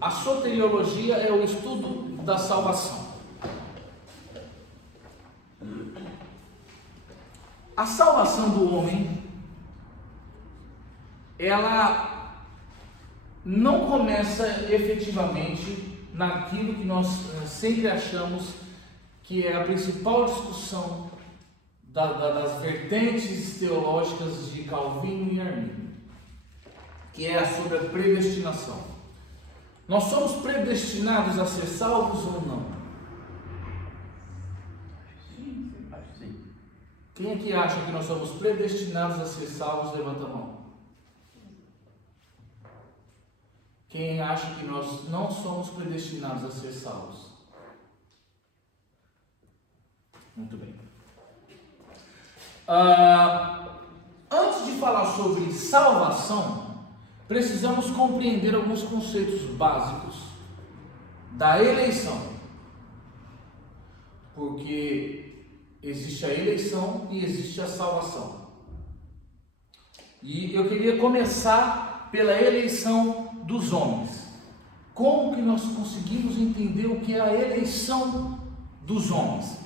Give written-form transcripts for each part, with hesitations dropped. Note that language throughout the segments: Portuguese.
A soteriologia é o estudo da salvação. A salvação do homem, ela não começa efetivamente naquilo que nós sempre achamos que é a principal discussão das vertentes teológicas de Calvino e Arminio, que é sobre a predestinação. Nós somos predestinados a ser salvos ou não? Sim, acho que sim. Quem aqui acha que nós somos predestinados a ser salvos, levanta a mão. Quem acha que nós não somos predestinados a ser salvos? Muito bem. Antes de falar sobre salvação, precisamos compreender alguns conceitos básicos da eleição. Porque existe a eleição e existe a salvação. E eu queria começar pela eleição dos homens. Como que nós conseguimos entender o que é a eleição dos homens?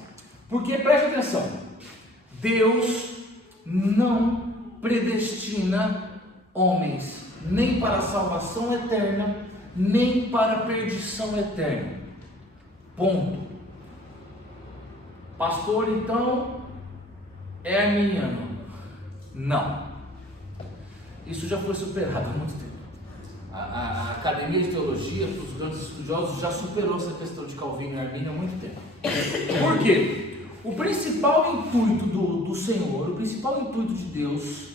Porque, preste atenção, Deus não predestina homens nem para a salvação eterna, nem para a perdição eterna. Ponto. Pastor, então, é arminiano? Não. Isso já foi superado há muito tempo. A Academia de Teologia, para os grandes estudiosos, já superou essa questão de Calvino e Arminio há muito tempo. Por quê? O principal intuito do Senhor, o principal intuito de Deus,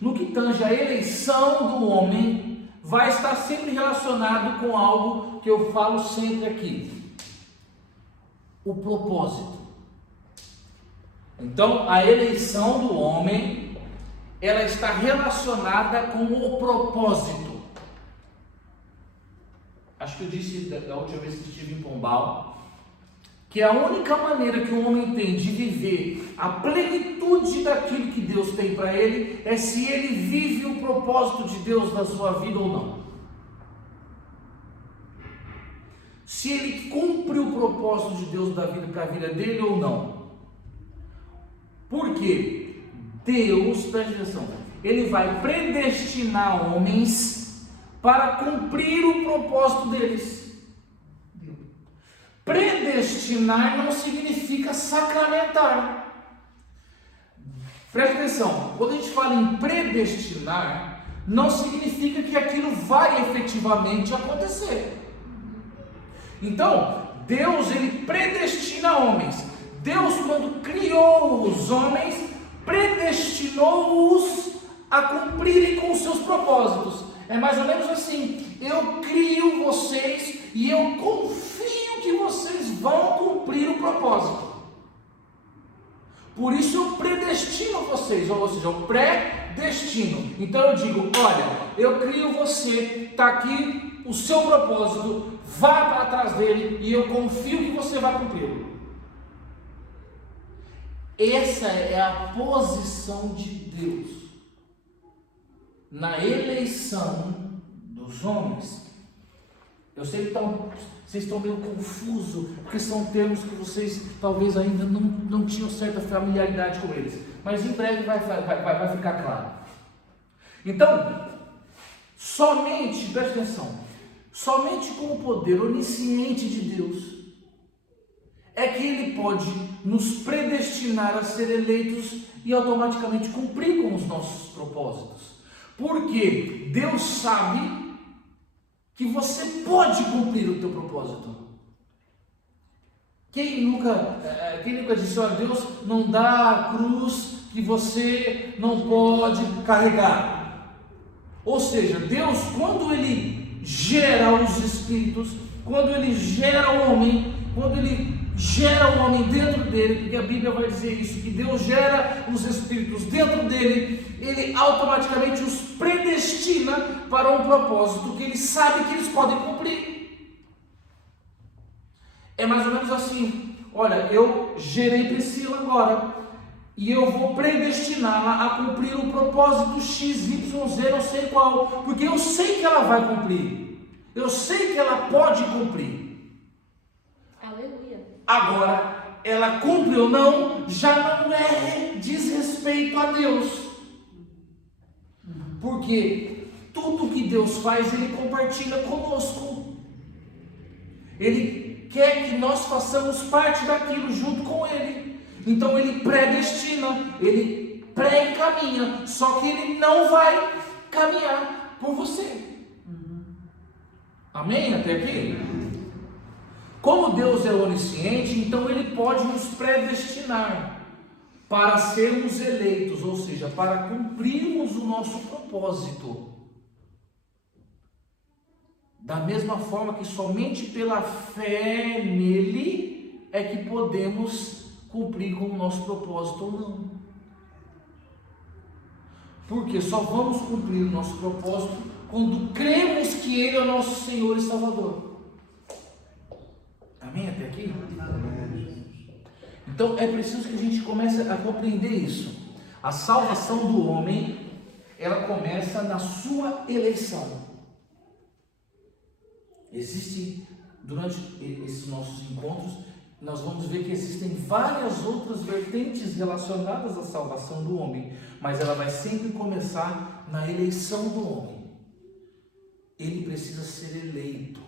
no que tange a eleição do homem, vai estar sempre relacionado com algo que eu falo sempre aqui: o propósito. Então, a eleição do homem, ela está relacionada com o propósito. Acho que eu disse da última vez que estive em Pombal, que a única maneira que o homem tem de viver a plenitude daquilo que Deus tem para ele é se ele vive o propósito de Deus na sua vida ou não. Se ele cumpre o propósito de Deus da vida para a vida dele ou não. Por quê? Deus, preste atenção, ele vai predestinar homens para cumprir o propósito deles. Predestinar não significa sacramentar. Preste atenção, quando a gente fala em predestinar, não significa que aquilo vai efetivamente acontecer. Então, Deus, ele predestina homens. Deus, quando criou os homens, predestinou-os a cumprirem com os seus propósitos. É mais ou menos assim: eu crio vocês e eu confio que vocês vão cumprir o propósito. Por isso eu predestino vocês, ou seja, eu predestino. Então eu digo: olha, eu crio você, está aqui o seu propósito, vá para trás dele e eu confio que você vai cumpri-lo. Essa é a posição de Deus na eleição dos homens. Eu sei que vocês estão meio confusos, porque são termos que vocês talvez ainda não tinham certa familiaridade com eles, mas em breve vai ficar claro. Então, somente, preste atenção, somente com o poder onisciente de Deus é que Ele pode nos predestinar a ser eleitos e automaticamente cumprir com os nossos propósitos. Porque Deus sabe que você pode cumprir o teu propósito. Quem nunca disse: olha, Deus não dá a cruz que você não pode carregar? Ou seja, Deus, quando Ele gera os espíritos, quando Ele gera o homem, quando Ele gera o homem dentro dele, porque a Bíblia vai dizer isso, que Deus gera os espíritos dentro dele, Ele automaticamente os predestina para um propósito que Ele sabe que eles podem cumprir. É mais ou menos assim: olha, eu gerei Priscila agora, e eu vou predestiná-la a cumprir o propósito XYZ, não sei qual, porque eu sei que ela vai cumprir. Eu sei que ela pode cumprir. Aleluia. Agora, ela cumpre ou não, já não diz respeito a Deus. Porque tudo que Deus faz, Ele compartilha conosco. Ele quer que nós façamos parte daquilo junto com Ele. Então Ele predestina, Ele pré-encaminha, só que Ele não vai caminhar por você. Amém? Até aqui? Como Deus é onisciente, então Ele pode nos predestinar para sermos eleitos, ou seja, para cumprirmos o nosso propósito. Da mesma forma que somente pela fé nele é que podemos cumprir com o nosso propósito ou não. Porque só vamos cumprir o nosso propósito quando cremos que Ele é o nosso Senhor e Salvador. Amém? Até aqui? Então é preciso que a gente comece a compreender isso. A salvação do homem, ela começa na sua eleição. Existe, durante esses nossos encontros, nós vamos ver que existem várias outras vertentes relacionadas à salvação do homem, mas ela vai sempre começar na eleição do homem. Ele precisa ser eleito.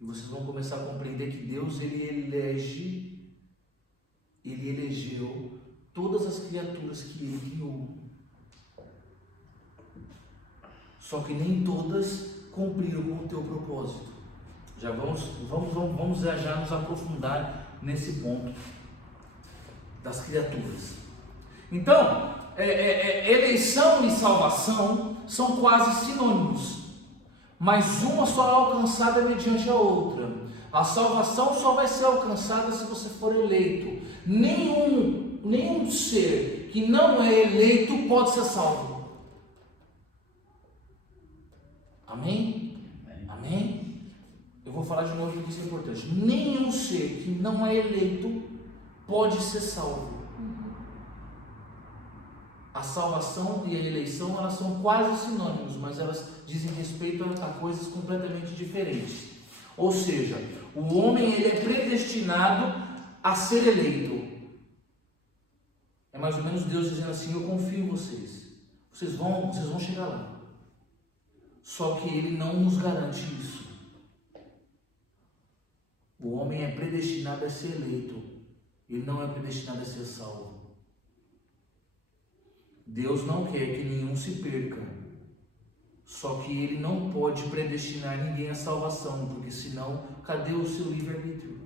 E vocês vão começar a compreender que Deus, Ele elegeu todas as criaturas que Ele criou. Só que nem todas cumpriram com o teu propósito. Já vamos já nos aprofundar nesse ponto das criaturas. Então, eleição e salvação são quase sinônimos, mas uma só é alcançada mediante a outra. A salvação só vai ser alcançada se você for eleito. Nenhum ser que não é eleito pode ser salvo. Amém? Amém? Eu vou falar de novo porque isso é importante. Nenhum ser que não é eleito pode ser salvo. A salvação e a eleição, elas são quase sinônimos, mas elas dizem respeito a coisas completamente diferentes. Ou seja, o homem, ele é predestinado a ser eleito. É mais ou menos Deus dizendo assim: eu confio em vocês. Vocês vão chegar lá. Só que Ele não nos garante isso. O homem é predestinado a ser eleito. Ele não é predestinado a ser salvo. Deus não quer que nenhum se perca. Só que Ele não pode predestinar ninguém à salvação, porque senão, cadê o seu livre-arbítrio?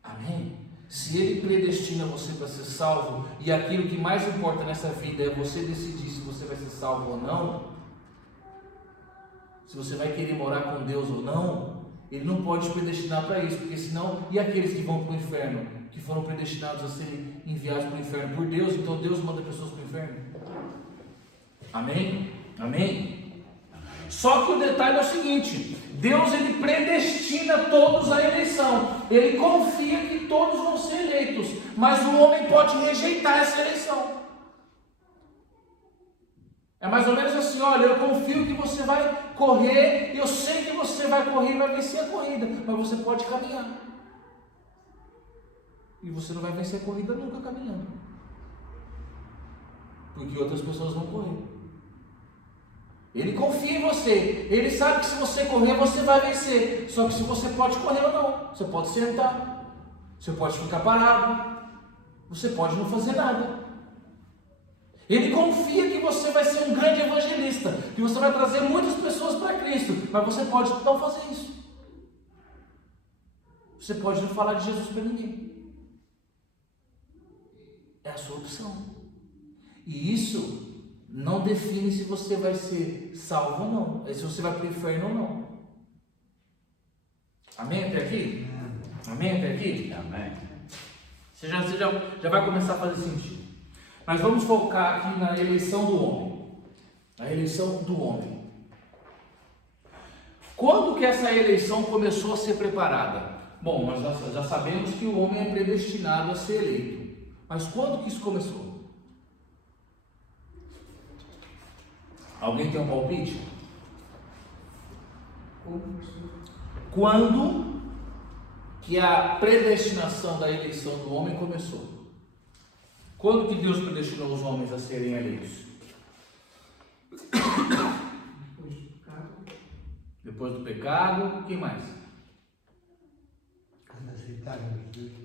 Amém? Se Ele predestina você para ser salvo, e aquilo que mais importa nessa vida é você decidir se você vai ser salvo ou não, se você vai querer morar com Deus ou não, Ele não pode te predestinar para isso, porque senão, e aqueles que vão para o inferno, que foram predestinados a serem enviados para o inferno por Deus, então Deus manda pessoas para o inferno? Amém? Amém? Só que o detalhe é o seguinte: Deus, Ele predestina todos à eleição. Ele confia que todos vão ser eleitos, mas o homem pode rejeitar essa eleição. É mais ou menos assim: olha, eu confio que você vai correr, eu sei que você vai correr e vai vencer a corrida, mas você pode caminhar. E você não vai vencer a corrida nunca caminhando, porque outras pessoas vão correr. Ele confia em você. Ele sabe que se você correr, você vai vencer. Só que se você pode correr ou não. Você pode sentar. Você pode ficar parado. Você pode não fazer nada. Ele confia que você vai ser um grande evangelista, que você vai trazer muitas pessoas para Cristo. Mas você pode não fazer isso. Você pode não falar de Jesus para ninguém. É a sua opção. E isso não define se você vai ser salvo ou não, é se você vai para o inferno ou não. Amém até aqui? Amém até aqui? Amém. Você já vai começar a fazer sentido. Mas vamos focar aqui na eleição do homem. A eleição do homem. Quando que essa eleição começou a ser preparada? Bom, nós já sabemos que o homem é predestinado a ser eleito. Mas quando que isso começou? Alguém tem um palpite? Quando que a predestinação da eleição do homem começou? Quando que Deus predestinou os homens a serem eleitos? Depois do pecado. Quem mais?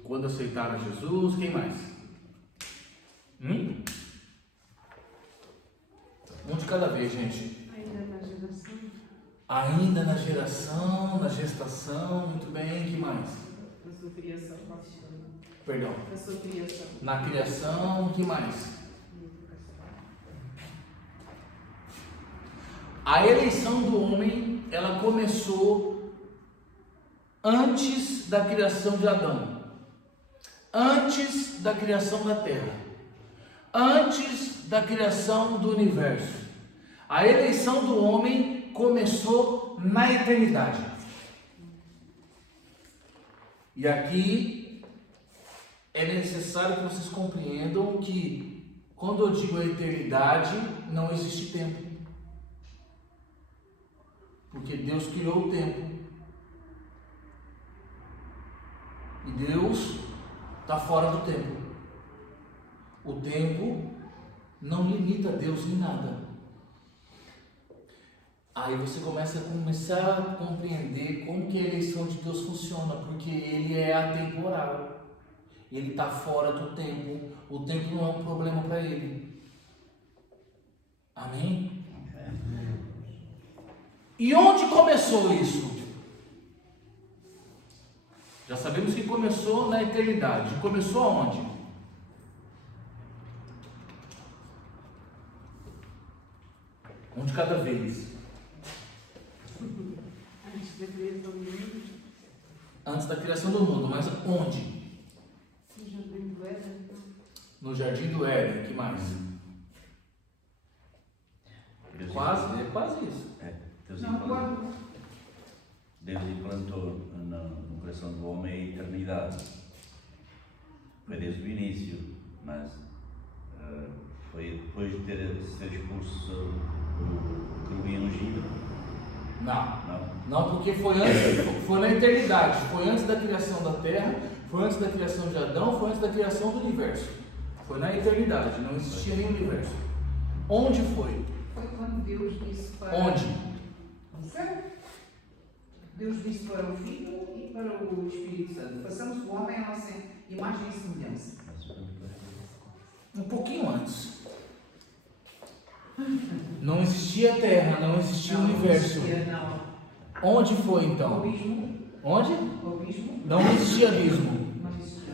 Quando aceitaram Jesus. Quem mais? Um de cada vez, gente. Ainda na geração, na gestação, muito bem. Que mais? Na sua criação. Perdão. Na sua criação. Na criação, que mais? A eleição do homem, ela começou antes da criação de Adão, antes da criação da terra, antes da criação do universo. A eleição do homem começou na eternidade. E aqui é necessário que vocês compreendam que quando eu digo a eternidade, não existe tempo. Porque Deus criou o tempo. E Deus está fora do tempo. O tempo não limita Deus em nada. Aí você começa a compreender como que a eleição de Deus funciona, porque Ele é atemporal. Ele está fora do tempo. O tempo não é um problema para Ele. Amém? E onde começou isso? Já sabemos que começou na eternidade. Começou aonde? Um de cada vez. Antes da criação do mundo. Antes da criação do mundo, mas onde? No jardim do Éden. No jardim do Éden, que mais? Quase, é quase isso. Deus implantou no coração do homem a eternidade. Foi desde o início, mas foi depois de ter sido expulso o querubim ungido. Não, porque foi antes, foi na eternidade, foi antes da criação da terra, foi antes da criação de Adão, foi antes da criação do universo. Foi na eternidade, não existia nenhum universo. Onde foi? Foi quando Deus disse para... Onde? Deus disse para o Filho e para o Espírito Santo: façamos o homem à nossa imagem e semelhança. Um pouquinho antes. Não existia terra, não existia universo. Não. Onde foi então? O abismo. Onde? O abismo. Não existia abismo. Não existia.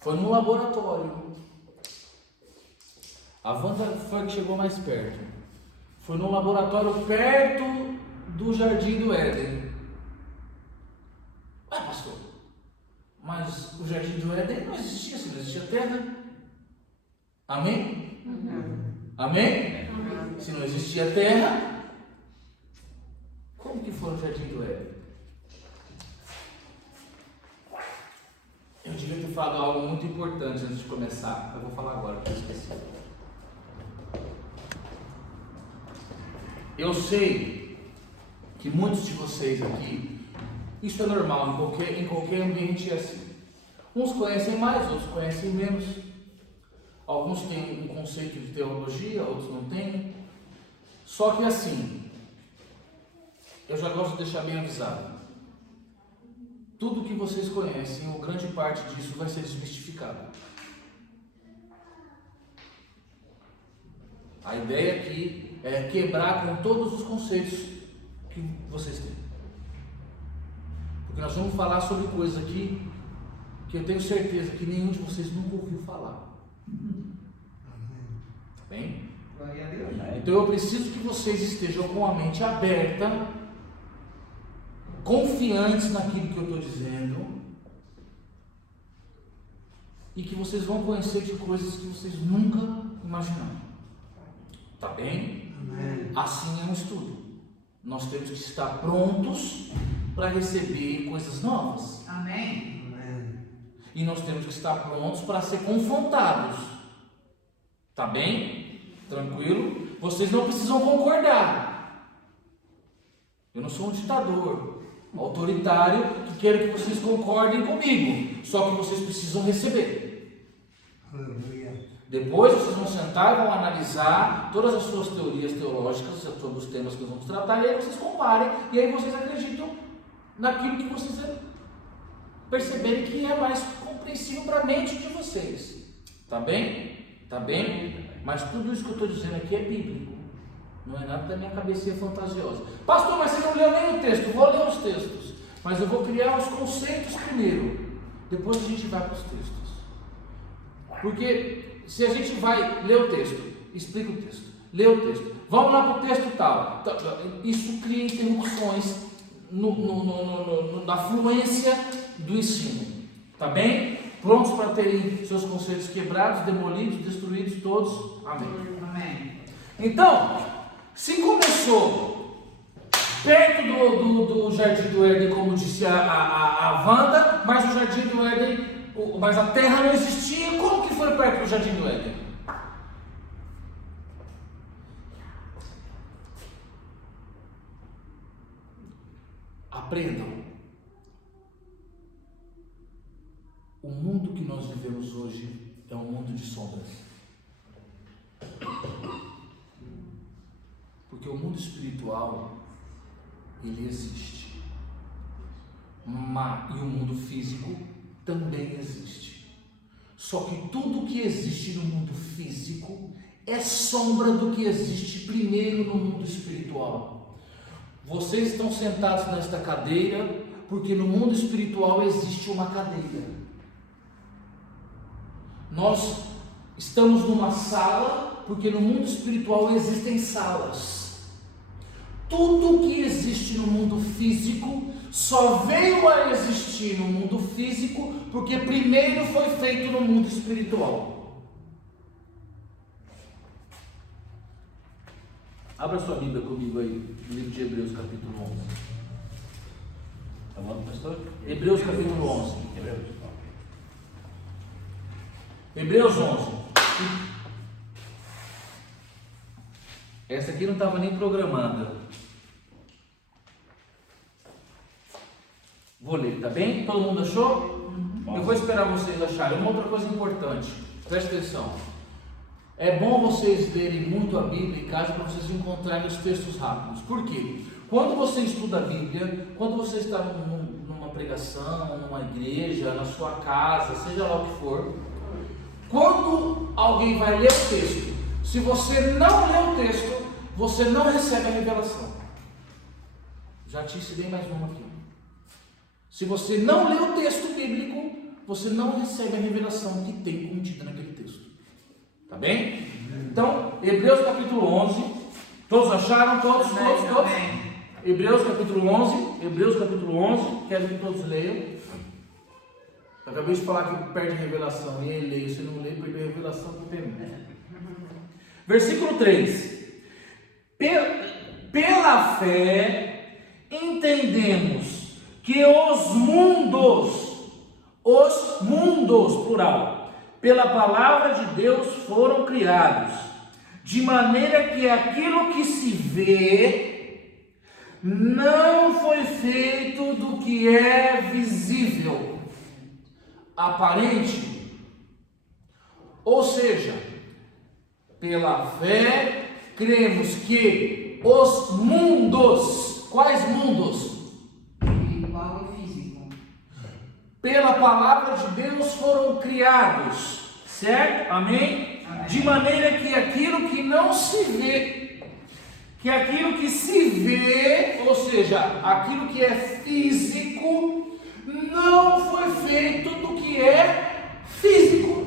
Foi no laboratório. A Wanda foi que chegou mais perto. Foi no laboratório perto do jardim do Éden. Ué, pastor, mas o jardim do Éden não existia, se não existia terra. Amém? Amém? Se não existia terra, como que foi o jardim do Éden? Eu devia ter falado algo muito importante antes de começar. Eu vou falar agora, porque eu esqueci. Eu sei que muitos de vocês aqui, isso é normal, em qualquer ambiente é assim. Uns conhecem mais, outros conhecem menos. Alguns têm um conceito de teologia, outros não têm. Só que assim, eu já gosto de deixar bem avisado. Tudo que vocês conhecem, ou grande parte disso, vai ser desmistificado. A ideia aqui é quebrar com todos os conceitos que vocês têm. Porque nós vamos falar sobre coisas aqui que eu tenho certeza que nenhum de vocês nunca ouviu falar. Tá bem? Glória a Deus. Então eu preciso que vocês estejam com a mente aberta, confiantes naquilo que eu estou dizendo, e que vocês vão conhecer de coisas que vocês nunca imaginaram. Tá bem? Amém. Assim é um estudo. Nós temos que estar prontos para receber coisas novas. Amém. E nós temos que estar prontos para ser confrontados Tá bem? Tranquilo? Vocês não precisam concordar. Eu não sou um ditador autoritário que quero que vocês concordem comigo. Só que vocês precisam receber. Depois vocês vão sentar e vão analisar todas as suas teorias teológicas sobre os temas que vamos tratar, e aí vocês comparem, e aí vocês acreditam naquilo que vocês perceberem que é mais compreensível para a mente de vocês. Tá bem? Tá bem? Mas tudo isso que eu estou dizendo aqui é bíblico. Não é nada da minha cabecinha fantasiosa. Pastor, mas você não leu nem o texto. Vou ler os textos. Mas eu vou criar os conceitos primeiro. Depois a gente vai para os textos. Porque se a gente vai ler o texto, explica o texto, lê o texto, vamos lá para o texto tal, isso cria interrupções na fluência do ensino. Tá bem? Prontos para terem seus conceitos quebrados, demolidos, destruídos todos? Amém. Amém. Então, se começou perto do Jardim do Éden, como disse a Wanda, mas o Jardim do Éden, mas a terra não existia, como que foi perto do Jardim do Éden? Aprendam. O mundo que nós vivemos hoje é um mundo de sombras. Porque o mundo espiritual, ele existe. E o mundo físico também existe. Só que tudo que existe no mundo físico é sombra do que existe primeiro no mundo espiritual. Vocês estão sentados nesta cadeira porque no mundo espiritual existe uma cadeira. Nós estamos numa sala porque no mundo espiritual existem salas. Tudo que existe no mundo físico só veio a existir no mundo físico porque primeiro foi feito no mundo espiritual. Abra sua Bíblia comigo aí, no livro de Hebreus, capítulo 11. Tá bom, pastor? Hebreus, capítulo 11. Hebreus. Hebreus 11. Essa aqui não estava nem programada. Vou ler, tá bem? Todo mundo achou? Eu vou esperar vocês acharem. Uma outra coisa importante, preste atenção. É bom vocês lerem muito a Bíblia em casa para vocês encontrarem os textos rápidos. Por quê? Quando você estuda a Bíblia, quando você está numa pregação, numa igreja, na sua casa, seja lá o que for, quando alguém vai ler o texto, se você não lê o texto, você não recebe a revelação. Já te ensinei mais uma aqui. Se você não lê o texto bíblico, você não recebe a revelação que tem contida naquele texto. Tá bem? Então, Hebreus capítulo 11. Todos acharam? Todos? Hebreus capítulo 11. Hebreus capítulo 11. Quero que todos leiam. Eu acabei de falar que perde a revelação. E ele lê. Se não lê, perde a revelação que tem. Versículo 3. Pela fé, entendemos que os mundos, plural, pela palavra de Deus foram criados, de maneira que aquilo que se vê não foi feito do que é visível, aparente. Ou seja, pela fé, cremos que os mundos, quais mundos? Espiritual e físico. Pela palavra de Deus foram criados, certo? Amém? Amém. De maneira que aquilo que não se vê, que aquilo que se vê, ou seja, aquilo que é físico, não foi feito do que é físico.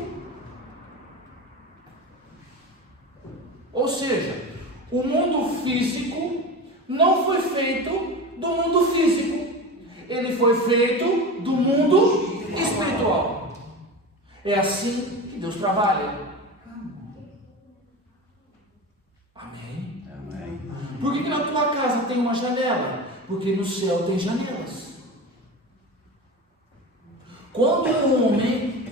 Ou seja, o mundo físico não foi feito do mundo físico. Ele foi feito do mundo espiritual. É assim que Deus trabalha. Amém? Amém. Por que na tua casa tem uma janela? Porque no céu tem janelas. Quando um homem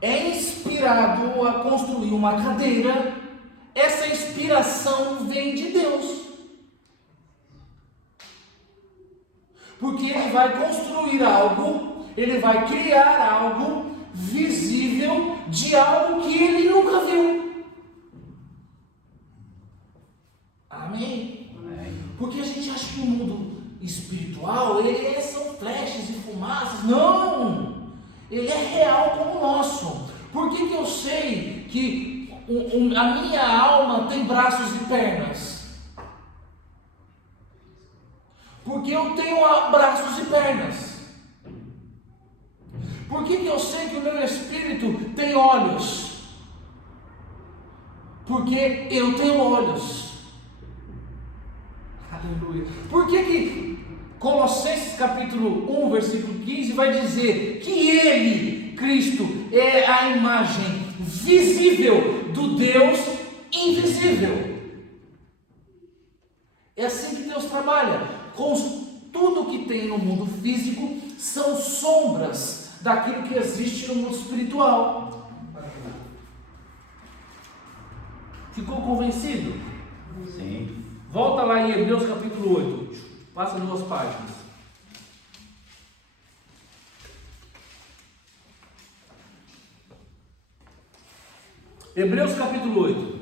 é inspirado inspirado a construir uma cadeira, essa inspiração vem de Deus. Porque ele vai construir algo, ele vai criar algo visível de algo que ele nunca viu. Amém? Porque a gente acha que o mundo espiritual, são flashes e fumaças. Não! Ele é real como o nosso. Por que eu sei que a minha alma tem braços e pernas? Porque eu tenho braços e pernas. Por que eu sei que o meu espírito tem olhos? Porque eu tenho olhos. Aleluia. Por que Colossenses capítulo 1, versículo 15 vai dizer que Ele, Cristo, é a imagem visível do Deus invisível? É assim que Deus trabalha. Tudo que tem no mundo físico são sombras daquilo que existe no mundo espiritual. Ficou convencido? Sim. Volta lá em Hebreus capítulo 8. Passa 2 páginas. Hebreus capítulo 8.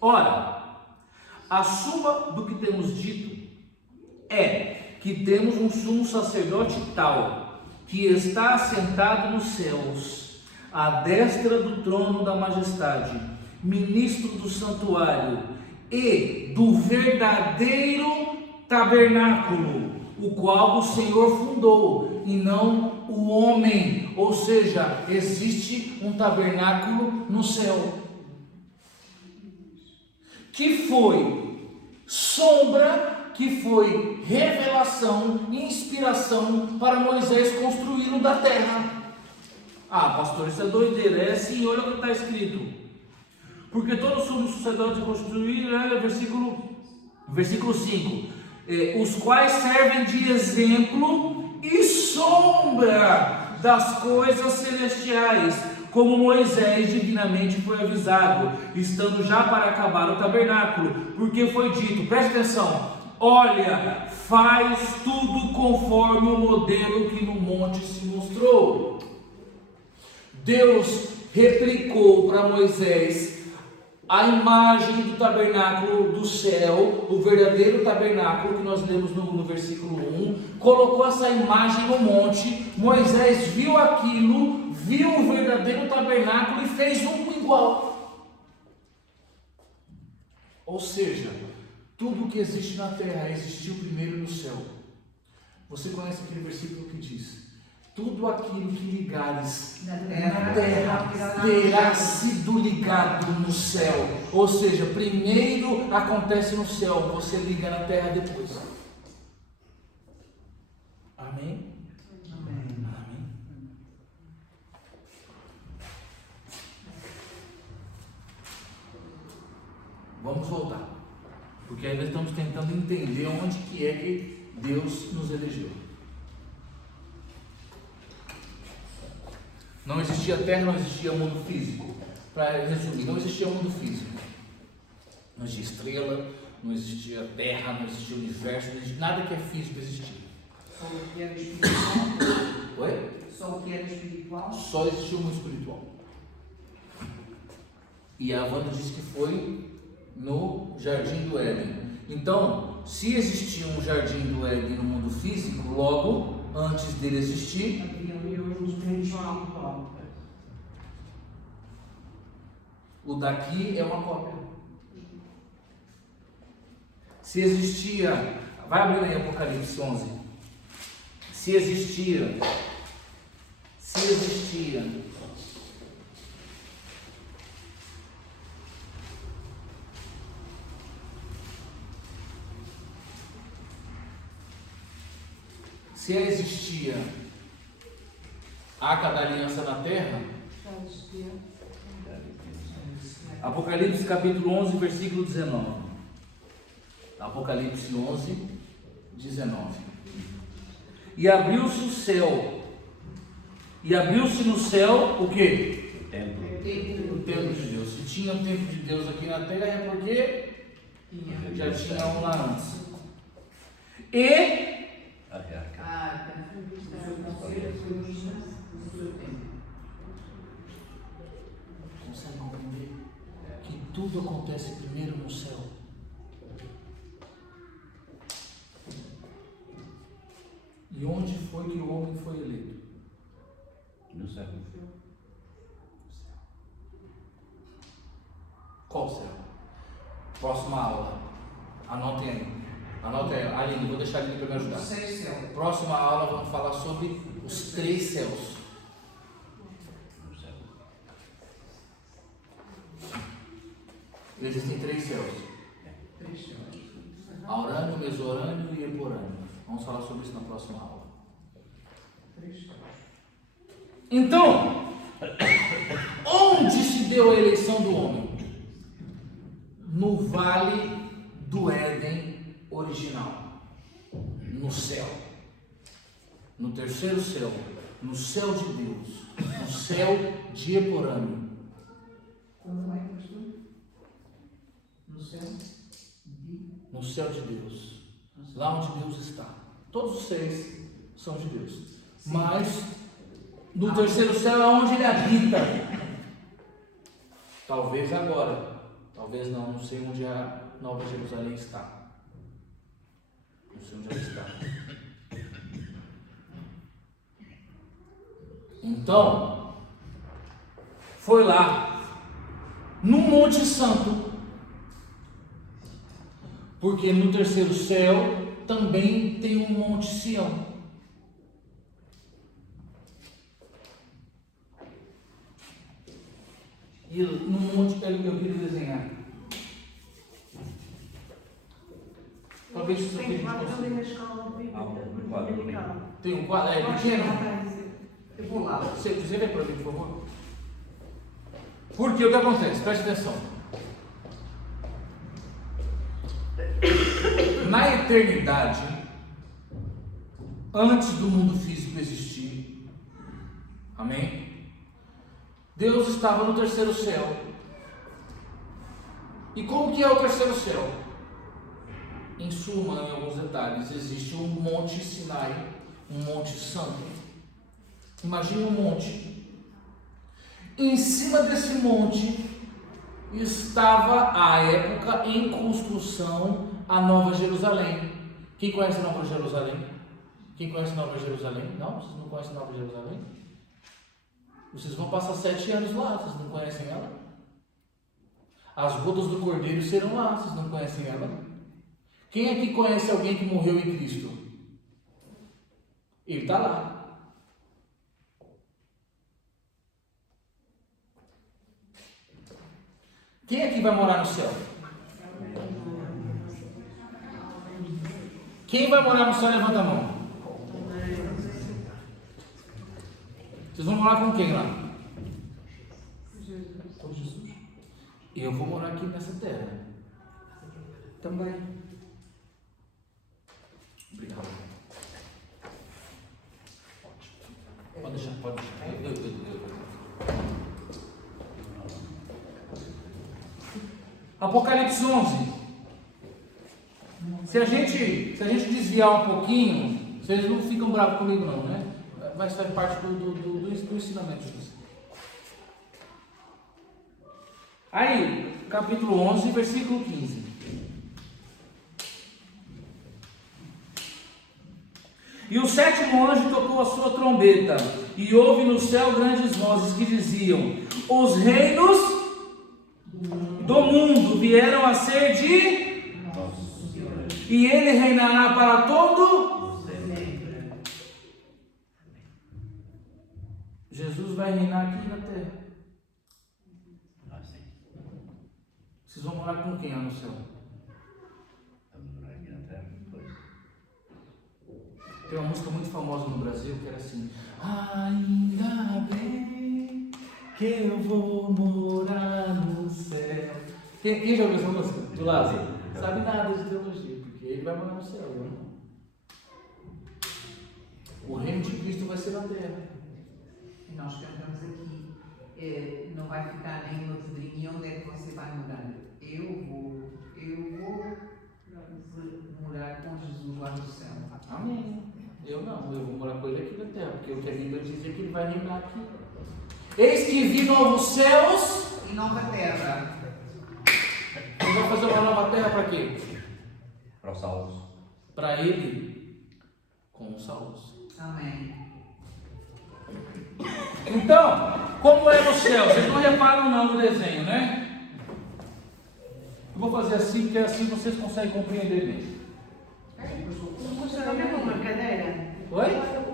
Ora, a suma do que temos dito é que temos um sumo sacerdote tal, que está assentado nos céus, à destra do trono da majestade, ministro do santuário e do verdadeiro tabernáculo, o qual o Senhor fundou, e não o homem. Ou seja, existe um tabernáculo no céu, que foi sombra, que foi revelação e inspiração para Moisés construir o da terra. Ah, pastor, isso é doideira. É assim, olha o que está escrito. Porque todo sumo sacerdote construir, versículo 5, os quais servem de exemplo e sombra das coisas celestiais, como Moisés divinamente foi avisado, estando já para acabar o tabernáculo, porque foi dito, preste atenção, olha, faz tudo conforme o modelo que no monte se mostrou. Deus replicou para Moisés a imagem do tabernáculo do céu, o verdadeiro tabernáculo que nós lemos no versículo 1, colocou essa imagem no monte. Moisés viu aquilo, viu o verdadeiro tabernáculo e fez um igual. Ou seja, tudo que existe na terra existiu primeiro no céu. Você conhece aquele versículo que diz: tudo aquilo que ligares na terra terá sido ligado no céu. Ou seja, primeiro acontece no céu, você liga na terra depois. Amém? Amém. Amém. Vamos voltar, porque ainda estamos tentando entender onde que é que Deus nos elegeu. Não existia terra, não existia mundo físico. Para resumir, não existia mundo físico. Não existia estrela, não existia terra, não existia universo, não existia, nada que é físico existia. Só o que era espiritual? Oi? Só o que era espiritual? Só existia o mundo espiritual. E a Wanda disse que foi no Jardim do Éden. Então, se existia um Jardim do Éden no mundo físico, logo, antes dele existir, o daqui é uma cópia. Se existia, vai abrir aí Apocalipse 11. Se existia a Arca da Aliança na terra, Apocalipse capítulo 11, versículo 19. Apocalipse 11, 19. E abriu-se o céu, E abriu-se no céu o quê? O templo. O templo de Deus. Se tinha um templo de Deus aqui na terra é porque já tinha um lá antes. E consegue compreender que tudo acontece primeiro no céu. E onde foi que o homem foi eleito? No céu. Qual céu? Próxima aula. Anotem aí. Anotem aí. Aline, vou deixar a Aline para me ajudar. Próxima aula vamos falar sobre os 3 céus. No céu. Existem 3 céus. Aurânio, Mesorânio e Eporânio. Vamos falar sobre isso na próxima aula. Então, onde se deu a eleição do homem? No vale do Éden original. No céu. No terceiro céu. No céu de Deus. No céu de Eporânio. Como é, pastor? No céu? No céu de Deus. Lá onde Deus está. Todos os 6 são de Deus. Mas no terceiro céu é onde ele habita. Talvez agora. Talvez não sei onde a Nova Jerusalém está. Não sei onde ela está. Então, foi lá, no Monte Santo, porque no terceiro céu também tem um Monte Sião. E no monte eu queria desenhar. Talvez isso aqui a gente consiga. Tem um quadro? É pequeno? Eu vou lá. Você vê para mim, por favor? Porque o que acontece? Preste atenção. Na eternidade, antes do mundo físico existir, amém? Deus estava no terceiro céu. E como que é o terceiro céu? Em suma, em alguns detalhes, existe um monte Sinai, um monte santo. Imagine um monte. Em cima desse monte estava, à época, em construção, a Nova Jerusalém. Quem conhece a Nova Jerusalém? Quem conhece a Nova Jerusalém? Não? Vocês não conhecem a Nova Jerusalém? Vocês vão passar 7 anos lá, vocês não conhecem ela? As bodas do Cordeiro serão lá, vocês não conhecem ela? Quem aqui conhece alguém que morreu em Cristo? Ele está lá. Quem aqui vai morar no céu? Quem vai morar no céu, levanta a mão. Vocês vão morar com quem lá? Com Jesus. Eu vou morar aqui nessa terra. Também. Obrigado. Pode deixar, pode deixar. Apocalipse 11. Se a gente desviar um pouquinho, vocês não ficam bravos comigo não, né? Mas faz parte do ensinamento disso. Aí, capítulo 11, versículo 15. E o 7º anjo tocou a sua trombeta, e houve no céu grandes vozes que diziam: os reinos do mundo vieram a ser de... E ele reinará para todo... Jesus vai reinar aqui na terra. Vocês vão morar com quem lá no céu? Vamos morar aqui na terra depois. Tem uma música muito famosa no Brasil que era assim: ainda bem que eu vou morar no céu. Quem já ouviu essa música? Do Lázaro? Sabe nada de teologia, porque ele vai morar no céu, não? O reino de Cristo vai ser na terra. E nós cantamos aqui, não vai ficar nenhuma pedrinha, onde é que você vai morar? Eu vou morar com Jesus lá no céu. Amém. Eu não, eu vou morar com ele aqui na terra, porque o que a Bíblia diz é que ele vai reinar aqui. Eis que vi novos céus E nova terra. Ele vai fazer uma nova terra para quê? Para os salvos. Para ele, com os salvos. Amém. Então, como é no céu? Vocês não reparam não no desenho, né? Eu vou fazer assim, porque assim vocês conseguem compreender mesmo. Você não leva uma cadeira? Oi?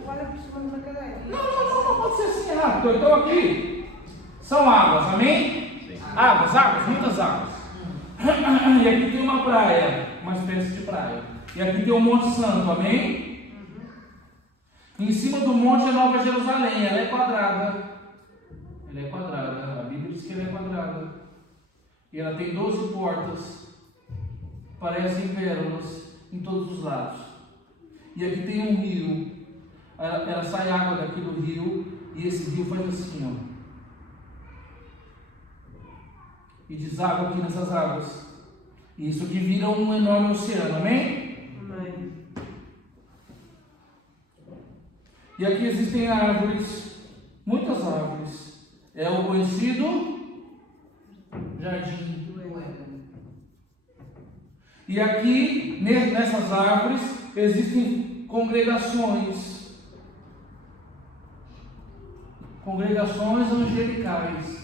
Olha por cima de uma cadeira. Não pode ser assim rápido. Então aqui são águas, amém? Sim. Águas, muitas águas. E aqui tem uma praia, uma espécie de praia. E aqui tem o Monte Santo, amém? Em cima do monte é Nova Jerusalém, ela é quadrada. Ela é quadrada, a Bíblia diz que ela é quadrada. E ela tem 12 portas, parecem pérolas em todos os lados. E aqui tem um rio, ela sai água daqui do rio, e esse rio faz assim, ó. E deságua aqui nessas águas. E isso aqui vira um enorme oceano, amém? Amém. E aqui existem árvores, muitas árvores. É o conhecido jardim. E aqui, nessas árvores, existem congregações angelicais.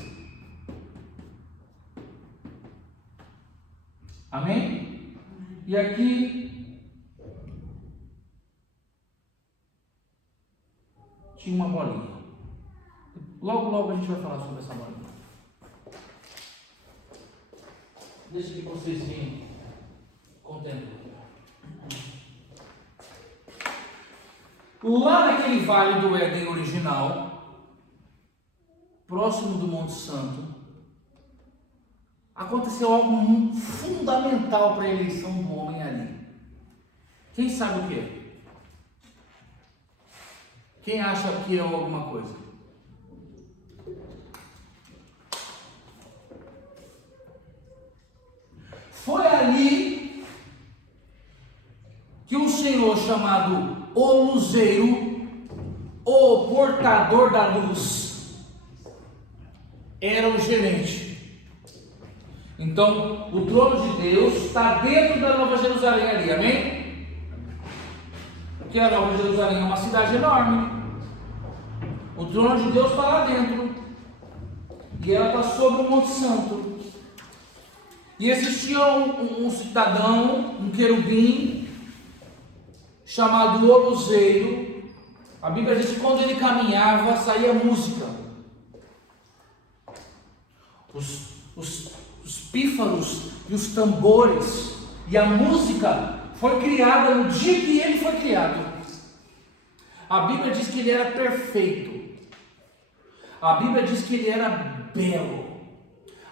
Amém? E aqui tinha uma bolinha. Logo a gente vai falar sobre essa bolinha. Deixa que vocês venham contemplar. Lá naquele vale do Éden original, próximo do Monte Santo, aconteceu algo fundamental para a eleição do homem ali. Quem sabe o que é? Quem acha que é alguma coisa? Foi ali que um senhor chamado o Luzeiro, o portador da luz, era o gerente. Então, o trono de Deus está dentro da Nova Jerusalém ali, amém? Porque a Nova Jerusalém é uma cidade enorme. O trono de Deus está lá dentro. E ela está sobre o Monte Santo. E existia um cidadão, um querubim, chamado o Luzeiro. A Bíblia diz que quando ele caminhava, saía música. Os pífaros e os tambores e a música foi criada no dia que ele foi criado. A Bíblia diz que ele era perfeito. A Bíblia diz que ele era belo.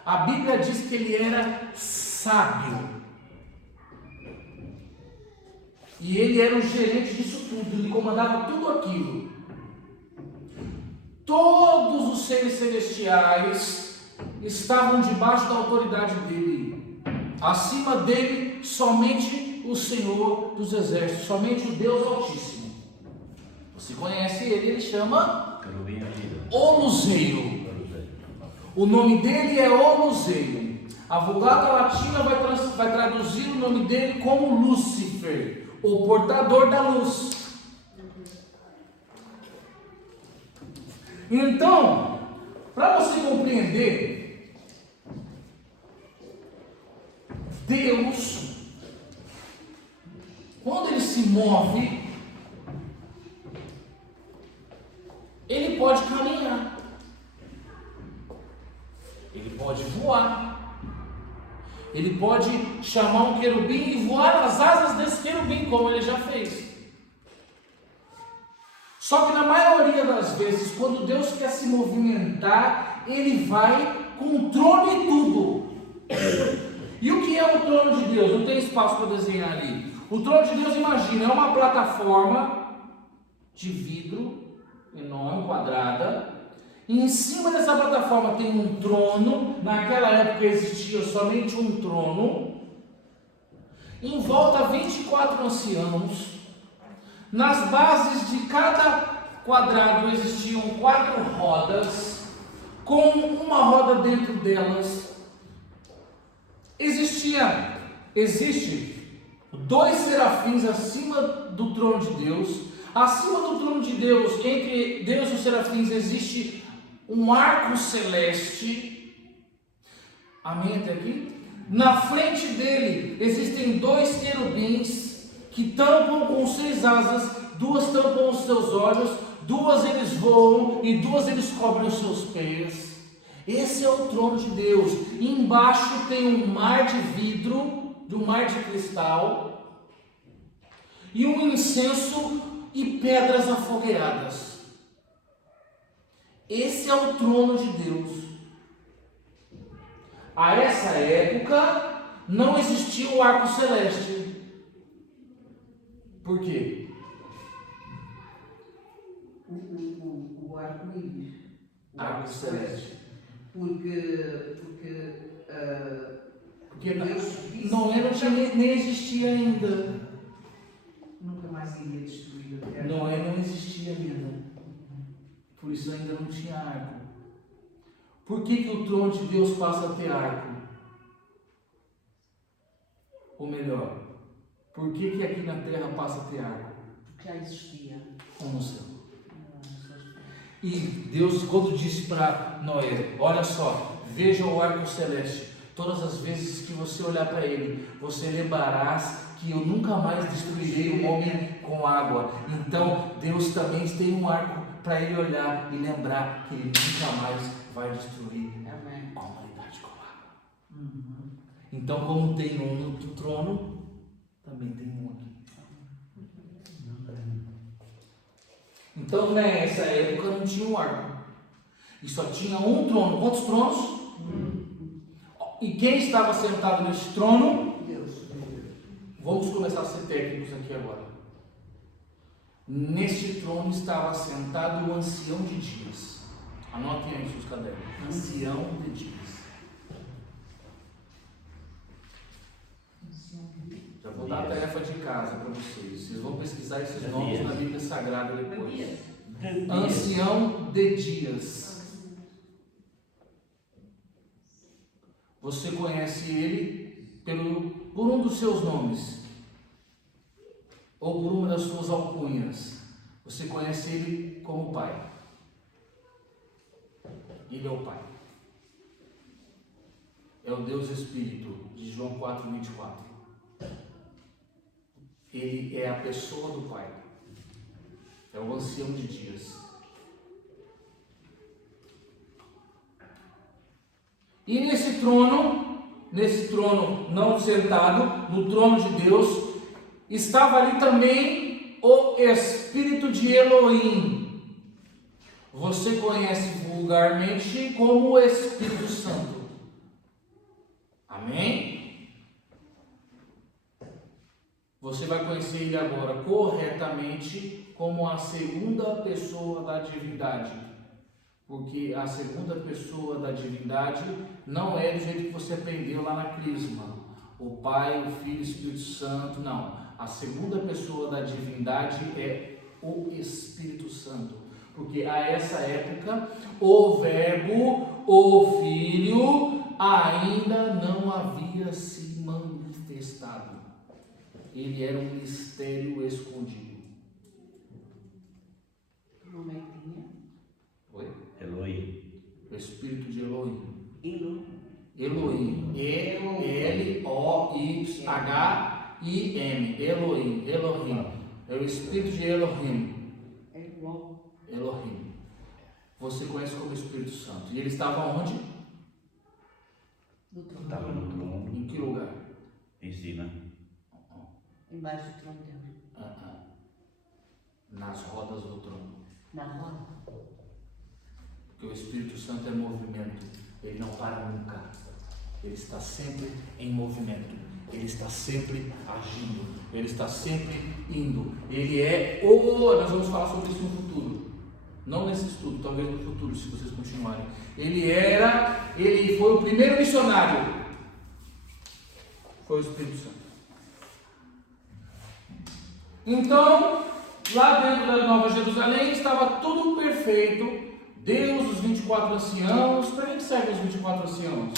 A Bíblia diz que ele era sábio. E ele era o gerente disso tudo, ele comandava tudo aquilo. Todos os seres celestiais estavam debaixo da autoridade dele. Acima dele, somente o Senhor dos Exércitos, somente o Deus Altíssimo. Você conhece ele chama o Luzeiro. O nome dele é o Luzeiro. A Vulgata Latina vai traduzir o nome dele como Lúcifer, o portador da luz. Então, para você compreender, Deus, quando ele se move, ele pode caminhar, ele pode voar, ele pode chamar um querubim e voar nas asas desse querubim, como ele já fez. Só que na maioria das vezes, quando Deus quer se movimentar, ele vai com o trono e tudo. E o que é o trono de Deus? Não tem espaço para desenhar ali. O trono de Deus, imagina, é uma plataforma de vidro enorme, quadrada, E em cima dessa plataforma tem um trono. Naquela época existia somente um trono. Em volta 24 anciãos. Nas bases de cada quadrado existiam 4 rodas, com uma roda dentro delas. Existe 2 serafins acima do trono de Deus. Acima do trono de Deus, entre Deus e os serafins, existe um arco celeste. Amém até aqui? Na frente dele existem 2 querubins que tampam com 6 asas, 2 tampam os seus olhos, 2 eles voam e 2 eles cobrem os seus pés. Esse é o trono de Deus. Embaixo tem um mar de vidro, um mar de cristal, e um incenso e pedras afogueadas. Esse é o trono de Deus. A essa época não existia o arco celeste. Por quê? O arco-íris. Arco celeste. Porque Noé não tinha, nem existia ainda. nunca mais iria destruir a terra. Noé não existia ainda. Por isso ainda não tinha arco. Por que o trono de Deus passa a ter arco? Ou melhor, por que aqui na terra passa a ter arco? Porque já existia. Como no céu. E Deus, quando disse para Noé, olha só, veja o arco celeste. Todas as vezes que você olhar para ele, você lembrarás que eu nunca mais destruirei o homem com água. Então Deus também tem um arco para ele olhar e lembrar que ele nunca mais vai destruir a humanidade com água. Então, como tem um no trono, também tem um aqui. Então, nessa época não tinha um arco. E só tinha um trono. Quantos tronos? E quem estava sentado nesse trono? Deus. Vamos começar a ser técnicos aqui agora. Neste trono estava sentado o ancião de dias. Anotem aí seus cadernos. Ancião de dias. Já vou dar a tarefa de casa para vocês. Vocês vão pesquisar esses nomes na Bíblia Sagrada depois. Ancião de dias. Você conhece ele por um dos seus nomes, ou por uma das suas alcunhas. Você conhece ele como Pai. Ele é o Pai. É o Deus Espírito, de João 4:24. Ele é a pessoa do Pai. É o ancião de dias. E nesse trono não sentado, no trono de Deus, estava ali também o Espírito de Elohim. Você conhece vulgarmente como o Espírito Santo. Amém? Você vai conhecer ele agora corretamente como a segunda pessoa da divindade. Porque a segunda pessoa da divindade não é do jeito que você aprendeu lá na Crisma. O Pai, o Filho e o Espírito Santo, não. A segunda pessoa da divindade é o Espírito Santo. Porque a essa época, o Verbo, o Filho, ainda não havia se manifestado. Ele era um mistério escondido. Como é que tinha? Oi? Elohim. O Espírito de Elohim. Elohim. E-L-O-Y-H-I-M. Elohim. É o Espírito de Elohim. Elohim. Você conhece como Espírito Santo. E ele estava onde? Do trono. Estava no trono, Em que lugar? em cima. Embaixo do trono dele. Nas rodas do trono. Na roda. Porque o Espírito Santo é movimento. Ele não para nunca. Ele está sempre em movimento. Ele está sempre agindo. Ele está sempre indo. Ele é nós vamos falar sobre isso no futuro. Não nesse estudo, talvez no futuro, se vocês continuarem. Ele foi o primeiro missionário. Foi o Espírito Santo. Então, lá dentro da Nova Jerusalém estava tudo perfeito. Deus, os 24 anciãos. Para que servem os 24 anciãos?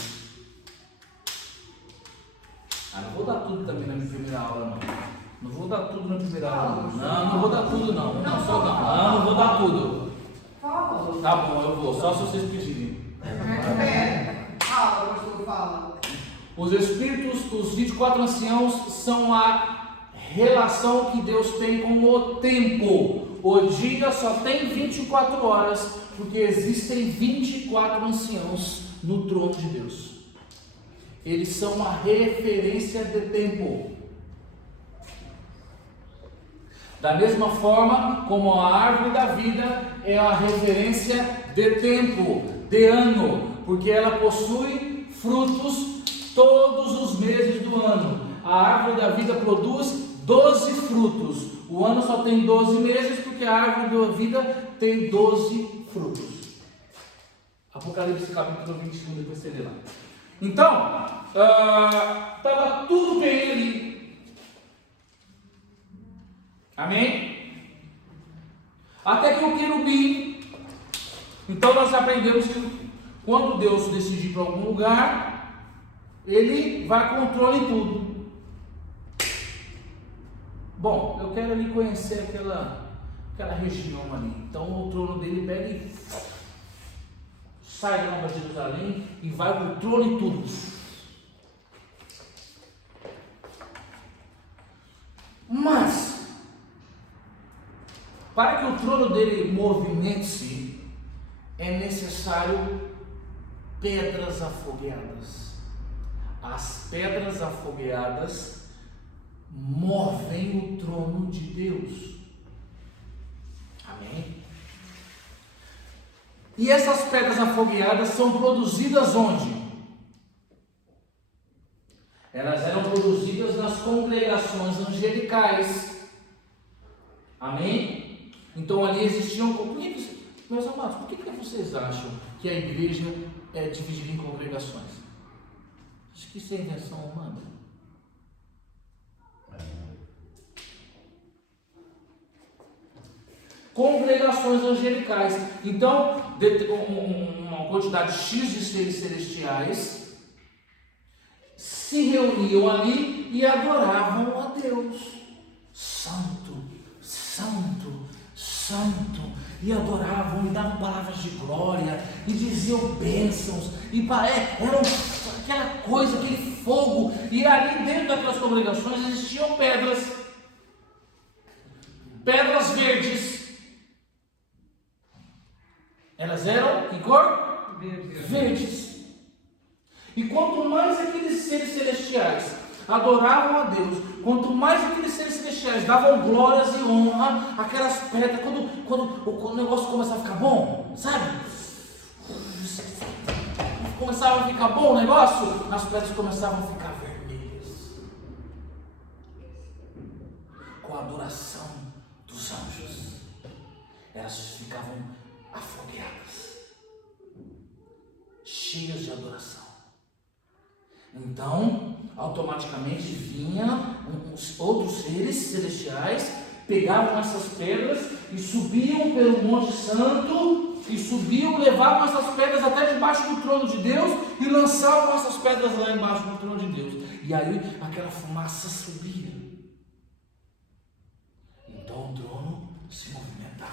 Não vou dar tudo também na minha primeira aula, não. Não vou dar tudo na primeira aula. Não vou dar tudo, não. Não vou dar tudo. Tá bom, eu vou. Só se vocês pedirem. Fala, pastor, fala. Os Espíritos, os 24 anciãos, são a relação que Deus tem com o tempo. O dia só tem 24 horas, porque existem 24 anciãos no trono de Deus. Eles são uma referência de tempo. Da mesma forma como a árvore da vida é a referência de tempo, de ano, porque ela possui frutos todos os meses do ano. A árvore da vida produz 12 frutos. O ano só tem 12 meses, porque a árvore da vida tem 12 frutos. Apocalipse capítulo 21, depois você lê lá. Então, estava tudo bem ali. Amém? Até que o querubim. Então nós aprendemos que quando Deus decide ir para algum lugar, Ele vai controlar em tudo. Bom, eu quero ali conhecer aquela região ali. Então o trono dele pega e sai da Nova Jerusalém e vai para o trono e tudo. Mas, para que o trono dele movimente-se, é necessário pedras afogueadas. As pedras afogueadas movem o trono de Deus. Amém? E essas pedras afogueadas são produzidas onde? Elas eram produzidas nas congregações angelicais. Amém? Então ali existiam. Meus amados, por que vocês acham que a igreja é dividida em congregações? Acho que isso é invenção humana. Congregações angelicais. Então, uma quantidade X de seres celestiais se reuniam ali e adoravam a Deus. Santo, Santo, Santo. E adoravam, e davam palavras de glória, e diziam bênçãos, e eram aquela coisa, aquele fogo. E ali dentro daquelas congregações existiam pedras verdes. Elas eram que cor? Verdes. E quanto mais aqueles seres celestiais adoravam a Deus, quanto mais aqueles seres celestiais davam glórias e honra, aquelas pedras, quando o negócio começava a ficar bom, sabe? Começava a ficar bom o negócio, as pedras começavam a ficar vermelhas, com a adoração dos anjos. Elas ficavam afogueadas, cheias de adoração. Então, automaticamente vinha outros seres celestiais, pegavam essas pedras e subiam pelo Monte Santo, e subiam, levavam essas pedras até debaixo do trono de Deus e lançavam essas pedras lá embaixo do trono de Deus. E aí aquela fumaça subia. Então o trono se movimentava.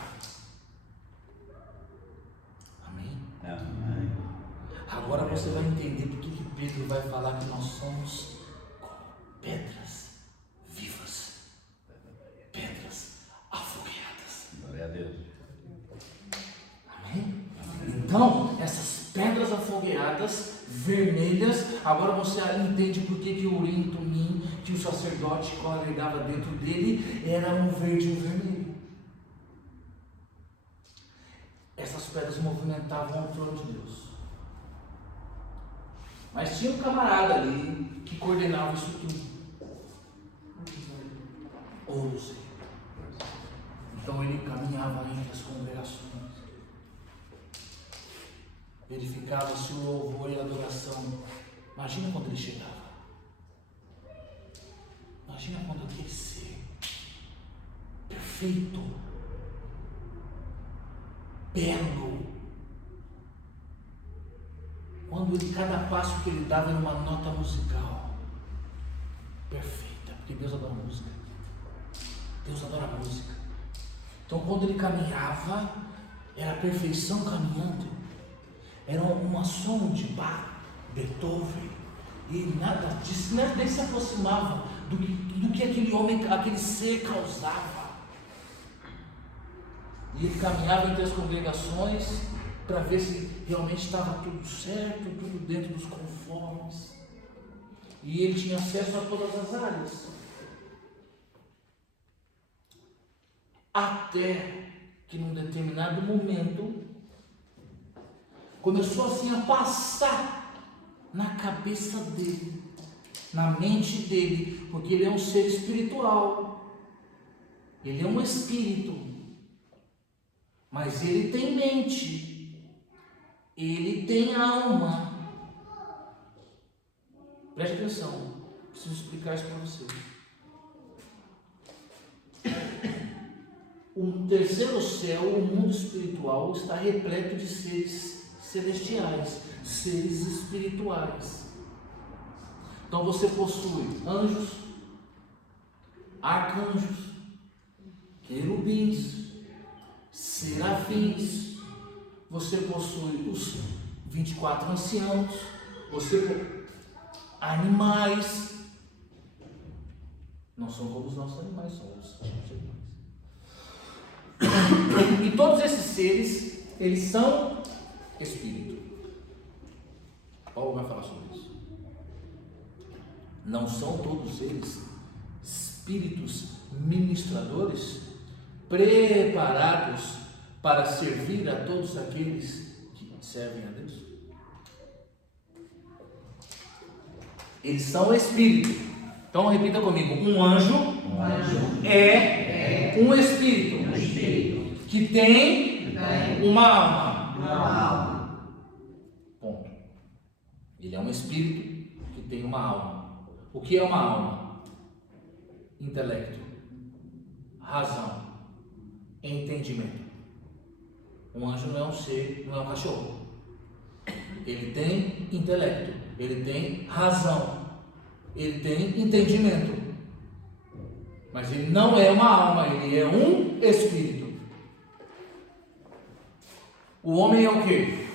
Amém? Amém. Agora você vai entender por que Pedro vai falar que nós somos como pedras vivas, pedras afogueadas. Glória a Deus. Amém? Então, essas pedras afogueadas, vermelhas, agora você entende por que o Urim e Tumim, que o sacerdote congregava dentro dele, era um verde e um vermelho. Essas pedras movimentavam o trono de Deus. Mas tinha um camarada ali que coordenava isso tudo. Ou não sei. Então ele caminhava entre as congregações. verificava se o louvor e a adoração. Imagina quando ele chegava. Imagina quando aquele ser perfeito, belo, quando ele, cada passo que ele dava era uma nota musical perfeita, porque Deus adora música. Deus adora música. Então quando ele caminhava, era a perfeição caminhando. Era uma som de Bach, Beethoven, e nada disso, nem se aproximava do que aquele homem, aquele ser causava. E ele caminhava entre as congregações para ver se realmente estava tudo certo, tudo dentro dos conformes. E ele tinha acesso a todas as áreas. Até que num determinado momento começou assim a passar na cabeça dele, na mente dele, porque ele é um ser espiritual, ele é um espírito, mas ele tem mente, ele tem alma. Preste atenção, preciso explicar isso para você. O terceiro céu, o mundo espiritual, está repleto de seres celestiais, seres espirituais. Então você possui anjos, arcanjos, querubins, serafins, você possui os 24 anciãos, você animais. Não são como os nossos animais, são outros tipos de animais. E todos esses seres, eles são espírito. Paulo vai falar sobre isso. Não são todos eles espíritos ministradores preparados para servir a todos aqueles que servem a Deus? Eles são espírito. Então repita comigo: um anjo é um espírito que tem uma alma. Ponto. Ele é um espírito que tem uma alma. O que é uma alma? Intelecto, razão, entendimento. Um anjo não é um ser, não é um cachorro. Ele tem intelecto, ele tem razão, ele tem entendimento. Mas ele não é uma alma, ele é um espírito. O homem é o quê?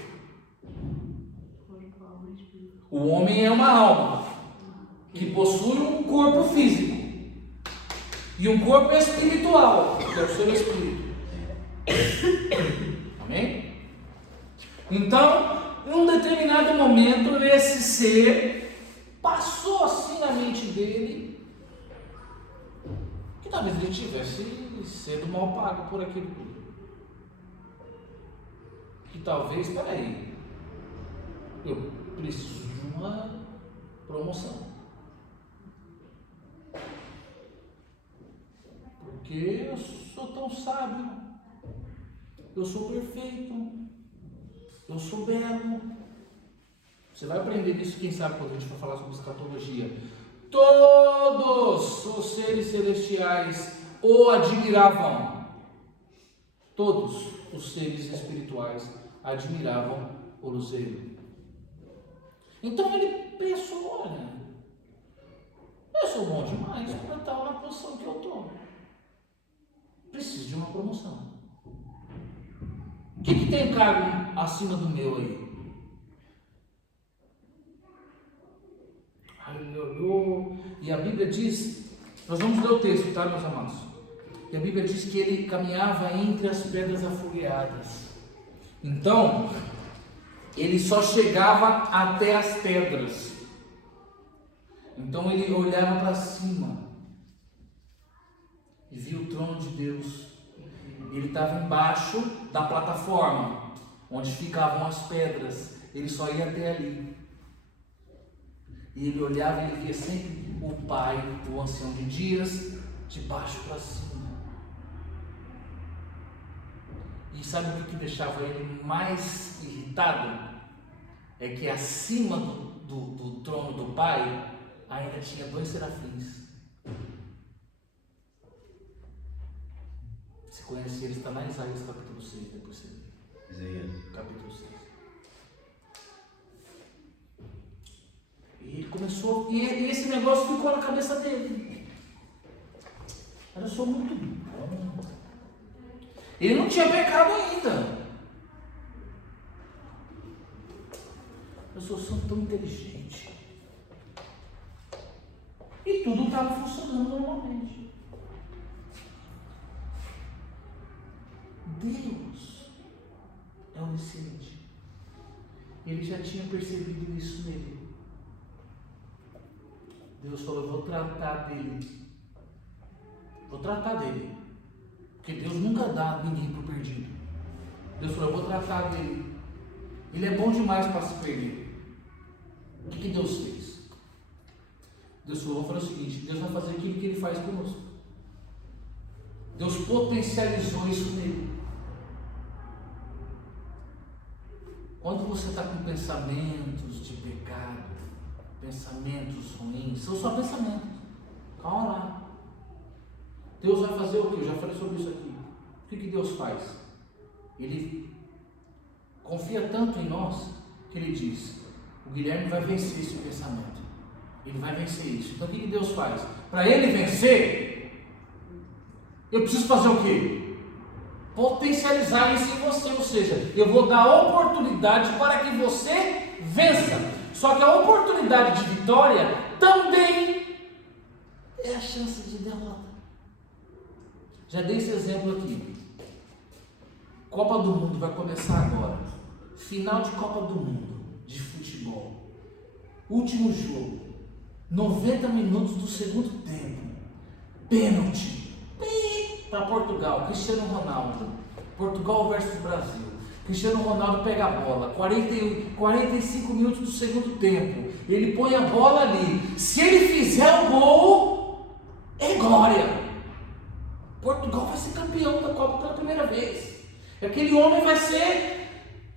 O homem é uma alma que possui um corpo físico e um corpo espiritual, que é o seu espírito. Amém? Então, em um determinado momento, esse ser passou assim na mente dele, que talvez ele tivesse sendo mal pago por aquilo tudo. Que talvez, peraí, eu preciso de uma promoção, porque eu sou tão sábio, eu sou perfeito, eu sou belo. Você vai aprender isso, quem sabe, quando a gente for falar sobre escatologia. Todos os seres celestiais o admiravam. Todos os seres espirituais admiravam o luzeiro. Então ele pensou: olha, eu sou bom demais para estar na posição que eu estou. Preciso de uma promoção. O que tem cargo acima do meu aí? Aí ele olhou, e a Bíblia diz, nós vamos ler o texto, tá, meus amados? E a Bíblia diz que ele caminhava entre as pedras afogueadas. Então, ele só chegava até as pedras. Então ele olhava para cima e via o trono de Deus. Ele estava embaixo da plataforma onde ficavam as pedras. Ele só ia até ali. E ele olhava e ele via sempre o Pai, o ancião de dias, de baixo para cima. E sabe o que deixava ele mais irritado? é que acima do trono do Pai ainda tinha 2 serafins. Você conhece eles, está lá em Isaías capítulo 6, depois você vê. Isaías. Capítulo 6. E ele começou, e esse negócio ficou na cabeça dele. Eu sou muito bom. Ele não tinha pecado ainda. Eu sou tão inteligente. E tudo estava funcionando normalmente. Deus é onisciente. Ele já tinha percebido isso nele. Deus falou: eu vou tratar dele. Vou tratar dele. Porque Deus nunca dá ninguém por perdido. Deus falou: eu vou tratar dele. Ele é bom demais para se perder. O que Deus fez? Deus falou: vou fazer o seguinte, Deus vai fazer aquilo que Ele faz conosco. Deus potencializou isso nele. Quando você está com pensamentos de pecado, pensamentos ruins, são só pensamentos. Calma lá. Deus vai fazer o quê? Eu já falei sobre isso aqui. O que Deus faz? Ele confia tanto em nós que Ele diz: o Guilherme vai vencer esse pensamento. Ele vai vencer isso. Então o que Deus faz? Para ele vencer, eu preciso fazer o quê? Potencializar isso em você. Ou seja, eu vou dar oportunidade para que você vença. Só que a oportunidade de vitória também é a chance de derrota. Já dei esse exemplo aqui. Copa do Mundo vai começar agora. Final de Copa do Mundo de futebol. Último jogo. 90 minutos do segundo tempo. Pênalti. Para Portugal. Cristiano Ronaldo. Portugal versus Brasil. Cristiano Ronaldo pega a bola. 45 minutos do segundo tempo. Ele põe a bola ali. Se ele fizer o gol, é glória. Portugal vai ser campeão da Copa pela primeira vez. Aquele homem vai sair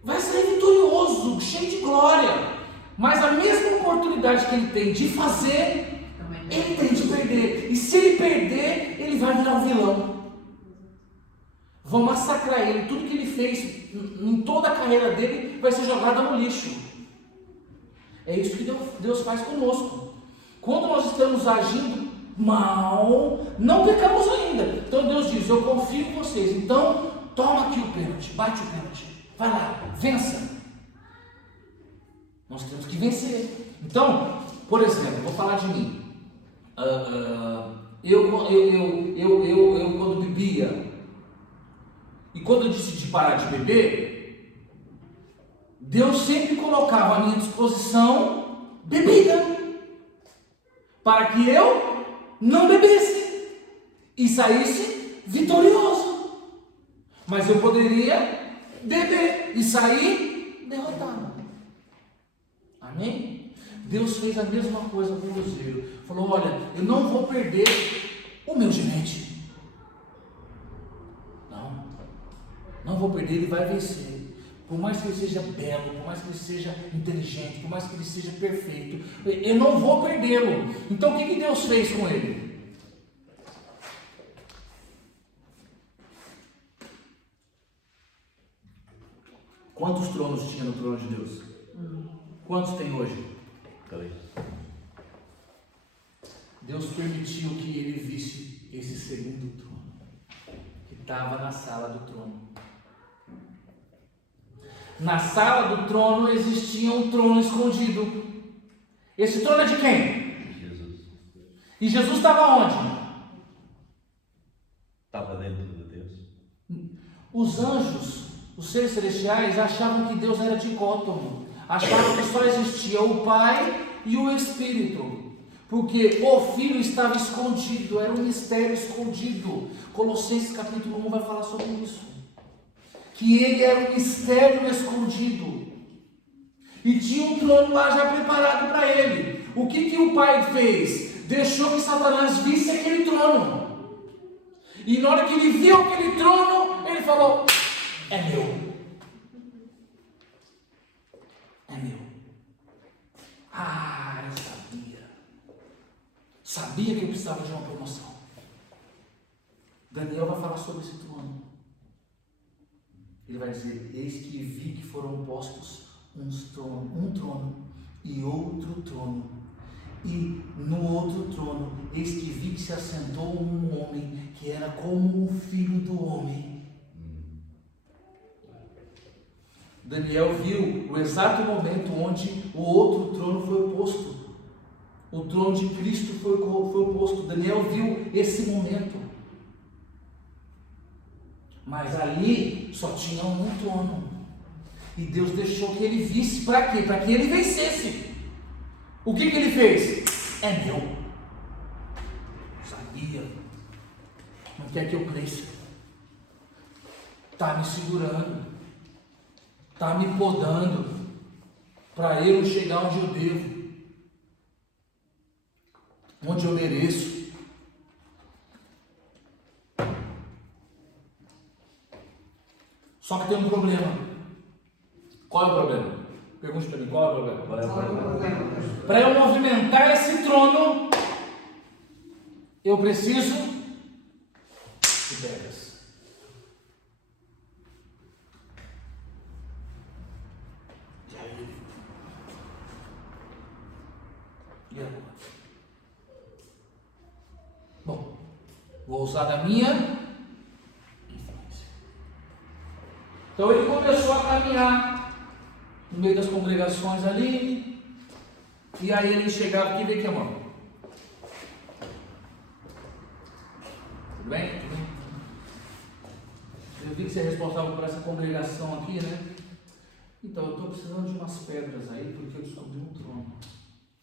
vitorioso, cheio de glória. Mas a mesma oportunidade que ele tem de fazer, ele tem de perder. E se ele perder, ele vai virar um vilão. Vão massacrar ele. Tudo que ele fez em toda a carreira dele vai ser jogado no lixo. É isso que Deus faz conosco. Quando nós estamos agindo mal, não pecamos ainda. Então Deus diz: eu confio em vocês. Então toma aqui o pênalti, bate o pênalti. Vai lá, vença. Nós temos que vencer. Então, por exemplo, vou falar de mim. Eu quando bebia, e quando eu decidi parar de beber, Deus sempre colocava à minha disposição bebida, para que eu não bebesse e saísse vitorioso. Mas eu poderia beber e sair derrotado. Amém? Deus fez a mesma coisa com o Cruzeiro. Falou: olha, eu não vou perder o meu gerente. Não vou perder, ele vai vencer. Por mais que ele seja belo, por mais que ele seja inteligente, por mais que ele seja perfeito, eu não vou perdê-lo. Então o que Deus fez com ele? Quantos tronos tinha no trono de Deus? Quantos tem hoje? 3. Deus permitiu que ele visse esse segundo trono, que estava na sala do trono. Na sala do trono existia um trono escondido. Esse trono é de quem? Jesus. E Jesus estava onde? Estava dentro de Deus. Os anjos, os seres celestiais, achavam que Deus era dicótomo. Achavam que só existia o Pai e o Espírito. Porque o Filho estava escondido, era um mistério escondido. Colossenses capítulo 1 vai falar sobre isso. Que ele era um mistério escondido. E tinha um trono lá já preparado para ele. O que o Pai fez? Deixou que Satanás visse aquele trono. E na hora que ele viu aquele trono, ele falou: é meu. É meu. sabia que ele precisava de uma promoção. Daniel vai falar sobre esse trono. Ele vai dizer: eis que vi que foram postos um trono e outro trono. E no outro trono, eis que vi que se assentou um homem que era como o filho do homem. Daniel viu o exato momento onde o outro trono foi posto. O trono de Cristo foi posto. Daniel viu esse momento. Mas ali só tinha um trono. E Deus deixou que ele visse. Para quê? Para que ele vencesse. O que ele fez? É meu. Sabia. Não quer que eu cresça. Está me segurando. Está me podando. Para eu chegar onde eu devo. Onde eu mereço. Só que tem um problema. Qual é o problema? Pergunte para mim, qual é o problema? Para eu movimentar esse trono, eu preciso de pedras. E aí? E agora? Bom, vou usar da minha influência. Então ele começou a caminhar no meio das congregações ali, e aí ele chegava aqui e veio aqui a mão. Tudo bem? Tudo bem? Eu vi que você é responsável por essa congregação aqui, né? Então, eu estou precisando de umas pedras aí, porque eu descobri um trono.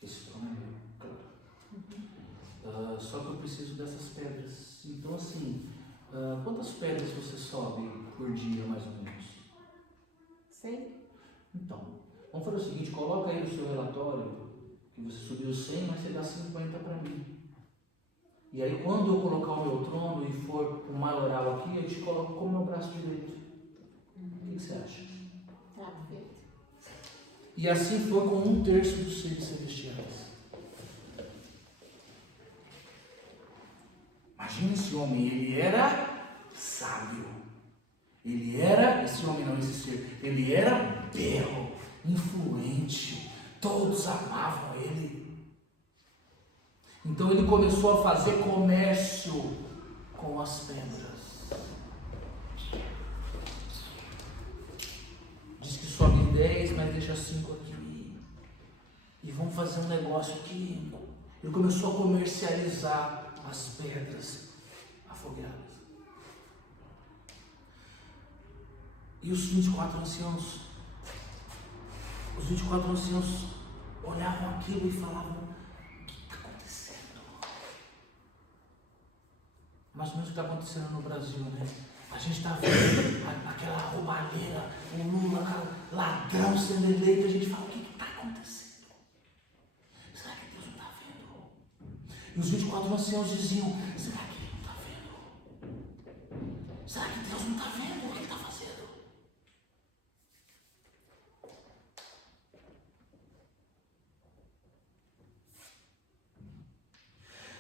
Esse trono é meu, claro. Só que eu preciso dessas pedras. Então, assim, quantas pedras você sobe por dia, mais ou menos? 100? Então, vamos fazer o seguinte: coloca aí no seu relatório que você subiu 100, mas você dá 50 para mim. E aí, quando eu colocar o meu trono e for o maioral aqui, eu te coloco como meu braço direito. O que você acha? Tá, perfeito. E assim foi com 1/3 dos seres celestiais. Imagina esse homem, ele era sábio. Ele era, esse homem não, esse ser, ele era belo, influente, todos amavam ele. Então ele começou a fazer comércio com as pedras. Diz que sobe 10, mas deixa 5 aqui. E vamos fazer um negócio aqui. Ele começou a comercializar as pedras afogueadas. E os 24 anciãos olhavam aquilo e falavam: o que está acontecendo? Mais ou menos o que está acontecendo no Brasil, né? A gente está vendo aquela roubalheira, o Lula, ladrão sendo eleito, a gente fala: o que está acontecendo? Será que Deus não está vendo? E os 24 anciãos diziam: será que ele não está vendo? Será que Deus não está vendo o que ele está fazendo?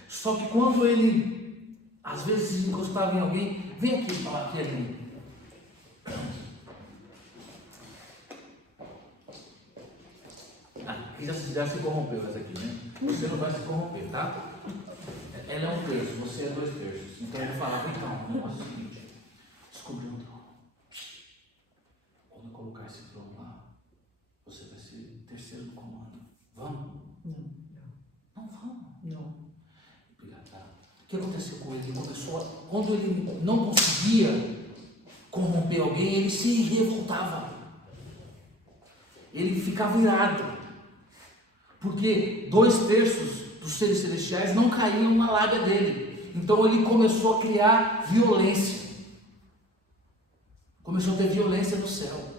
Só que quando ele, às vezes, encostava em alguém, vem aqui falar aqui, ali. Aqui já se corrompeu essa aqui, né? Você não vai se corromper, tá? Ela é 1/3, você é 2/3. Então ele falava: então, o negócio é o seguinte: descobri um trono. Quando eu colocar esse trono lá, você vai ser terceiro do comando. Vamos? Não vamos. Não. O que aconteceu com ele? Ele começou quando ele não conseguia corromper alguém, ele se revoltava. Ele ficava irado. Porque 2/3 dos seres celestiais não caíam na lábia dele. Então ele começou a criar violência. Começou a ter violência no céu.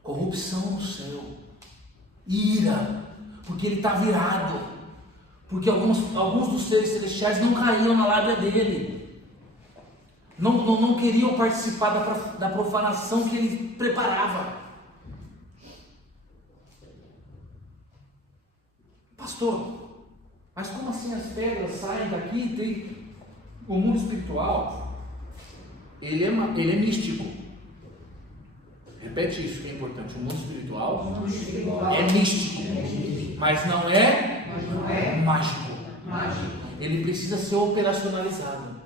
Corrupção no céu. Ira. Porque ele estava irado. Porque alguns dos seres celestiais não caíam na lábia dele. Não queriam participar da profanação que ele preparava. Pastor, Mas como assim as pedras saem daqui? Tem o mundo espiritual, ele é místico. Repete isso que é importante. O mundo espiritual é místico, mas não é mágico. Ele precisa ser operacionalizado.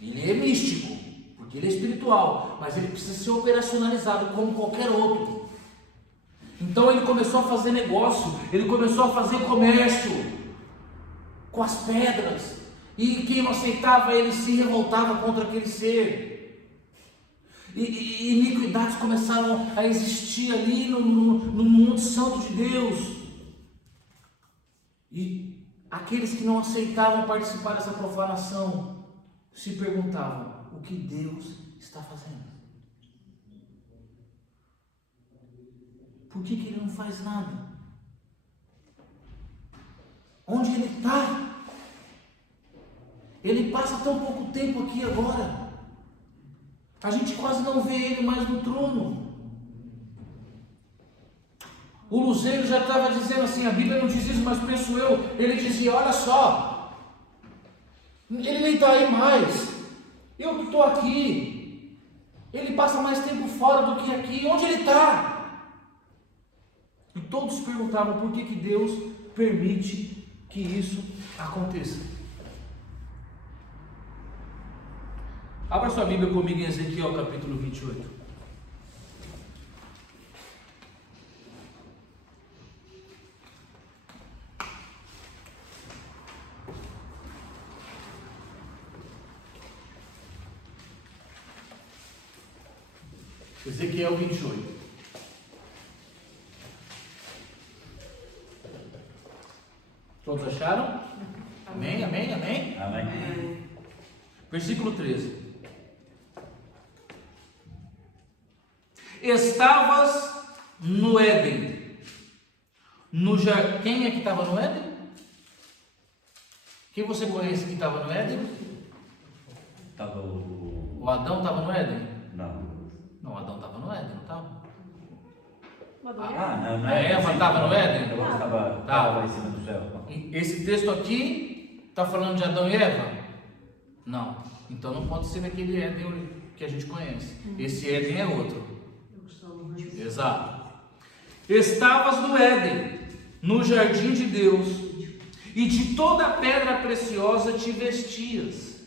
Ele é místico, porque ele é espiritual, mas ele precisa ser operacionalizado como qualquer outro. Então ele começou a fazer negócio, ele começou a fazer comércio com as pedras, e quem não aceitava ele se revoltava contra aquele ser, e iniquidades começaram a existir ali no mundo santo de Deus, e aqueles que não aceitavam participar dessa profanação se perguntavam: o que Deus está fazendo? Por que ele não faz nada? Onde ele está? Ele passa tão pouco tempo aqui agora. A gente quase não vê ele mais no trono. O Luzeiro já estava dizendo assim, a Bíblia não diz isso, mas penso eu, ele dizia: olha só, ele nem está aí mais, eu que estou aqui, ele passa mais tempo fora do que aqui, onde ele está? E todos perguntavam por que Deus permite que isso aconteça. Abra sua Bíblia comigo em Ezequiel capítulo 28. Ezequiel 28. Todos acharam? Amém, amém, amém? Amém. Versículo 13. Estavas no Éden. Quem é que estava no Éden? Quem você conhece que estava no Éden? Estava o... O Adão estava no Éden? Não. Não, o Adão estava no Éden, não estava? Não A Eva estava no Éden? Ela estava em cima do céu. Esse texto aqui está falando de Adão e Eva? Não. Então não pode ser naquele Éden que a gente conhece. Esse Éden é outro. Exato. Estavas no Éden, no jardim de Deus, e de toda pedra preciosa te vestias: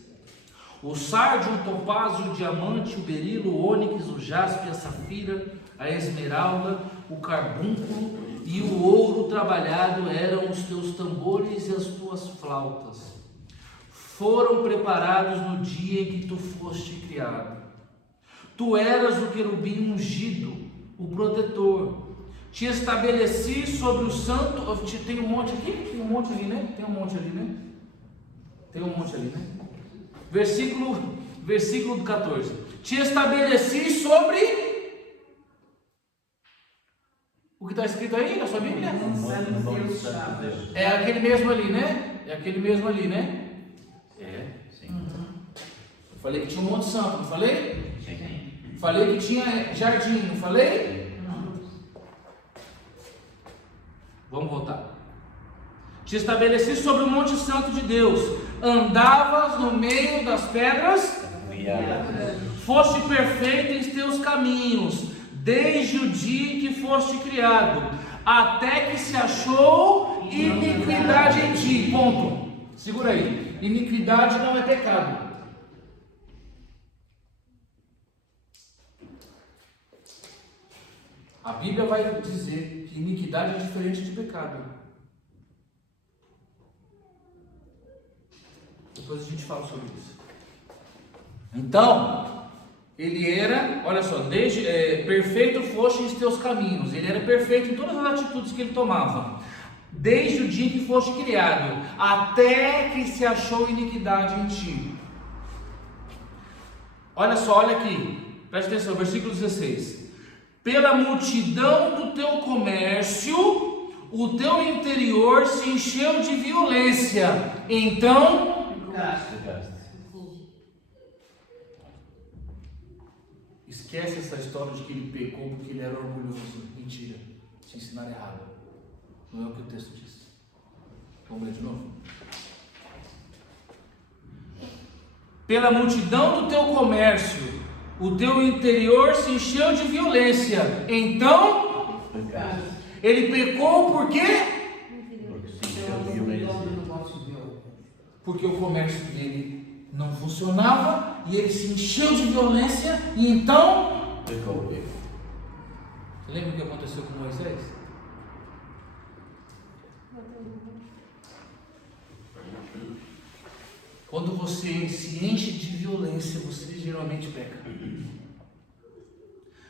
o sárdio, o topázio, o diamante, o berilo, o ônix, o jaspe, a safira, a esmeralda, o carbúnculo e o ouro trabalhado eram os teus tambores e as tuas flautas. Foram preparados no dia em que tu foste criado. Tu eras o querubim ungido, o protetor. Te estabeleci sobre o santo. Tem um monte aqui? Tem um monte ali, né? Tem um monte ali, né? Tem um monte ali, né? Versículo 14. Te estabeleci sobre... O que está escrito aí na sua Bíblia? É aquele mesmo ali, né? É aquele mesmo ali, né? É, sim. Eu falei que tinha um monte santo, não falei? Sim. Falei que tinha jardim, não falei? Vamos voltar. Te estabeleci sobre o monte santo de Deus. Andavas no meio das pedras. Foste perfeito em teus caminhos, desde o dia em que foste criado, até que se achou iniquidade em ti. Ponto. Segura aí. Iniquidade não é pecado. A Bíblia vai dizer que iniquidade é diferente de pecado. Depois a gente fala sobre isso. Então, ele era, olha só, perfeito foste em teus caminhos. Ele era perfeito em todas as atitudes que ele tomava, desde o dia em que foste criado, até que se achou iniquidade em ti. Olha só, olha aqui, preste atenção, versículo 16. Pela multidão do teu comércio, o teu interior se encheu de violência. Então, esquece essa história de que ele pecou porque ele era orgulhoso. Mentira, te ensinaram errado. Não é o que o texto diz. Vamos ler de novo? Pela multidão do teu comércio, o teu interior se encheu de violência. Então, Pecado. ele pecou por quê? Porque se encheu de violência. Porque o comércio dele não funcionava e ele se encheu de violência e então Pecou. Você lembra o que aconteceu com Moisés? Quando você se enche de violência, você geralmente peca.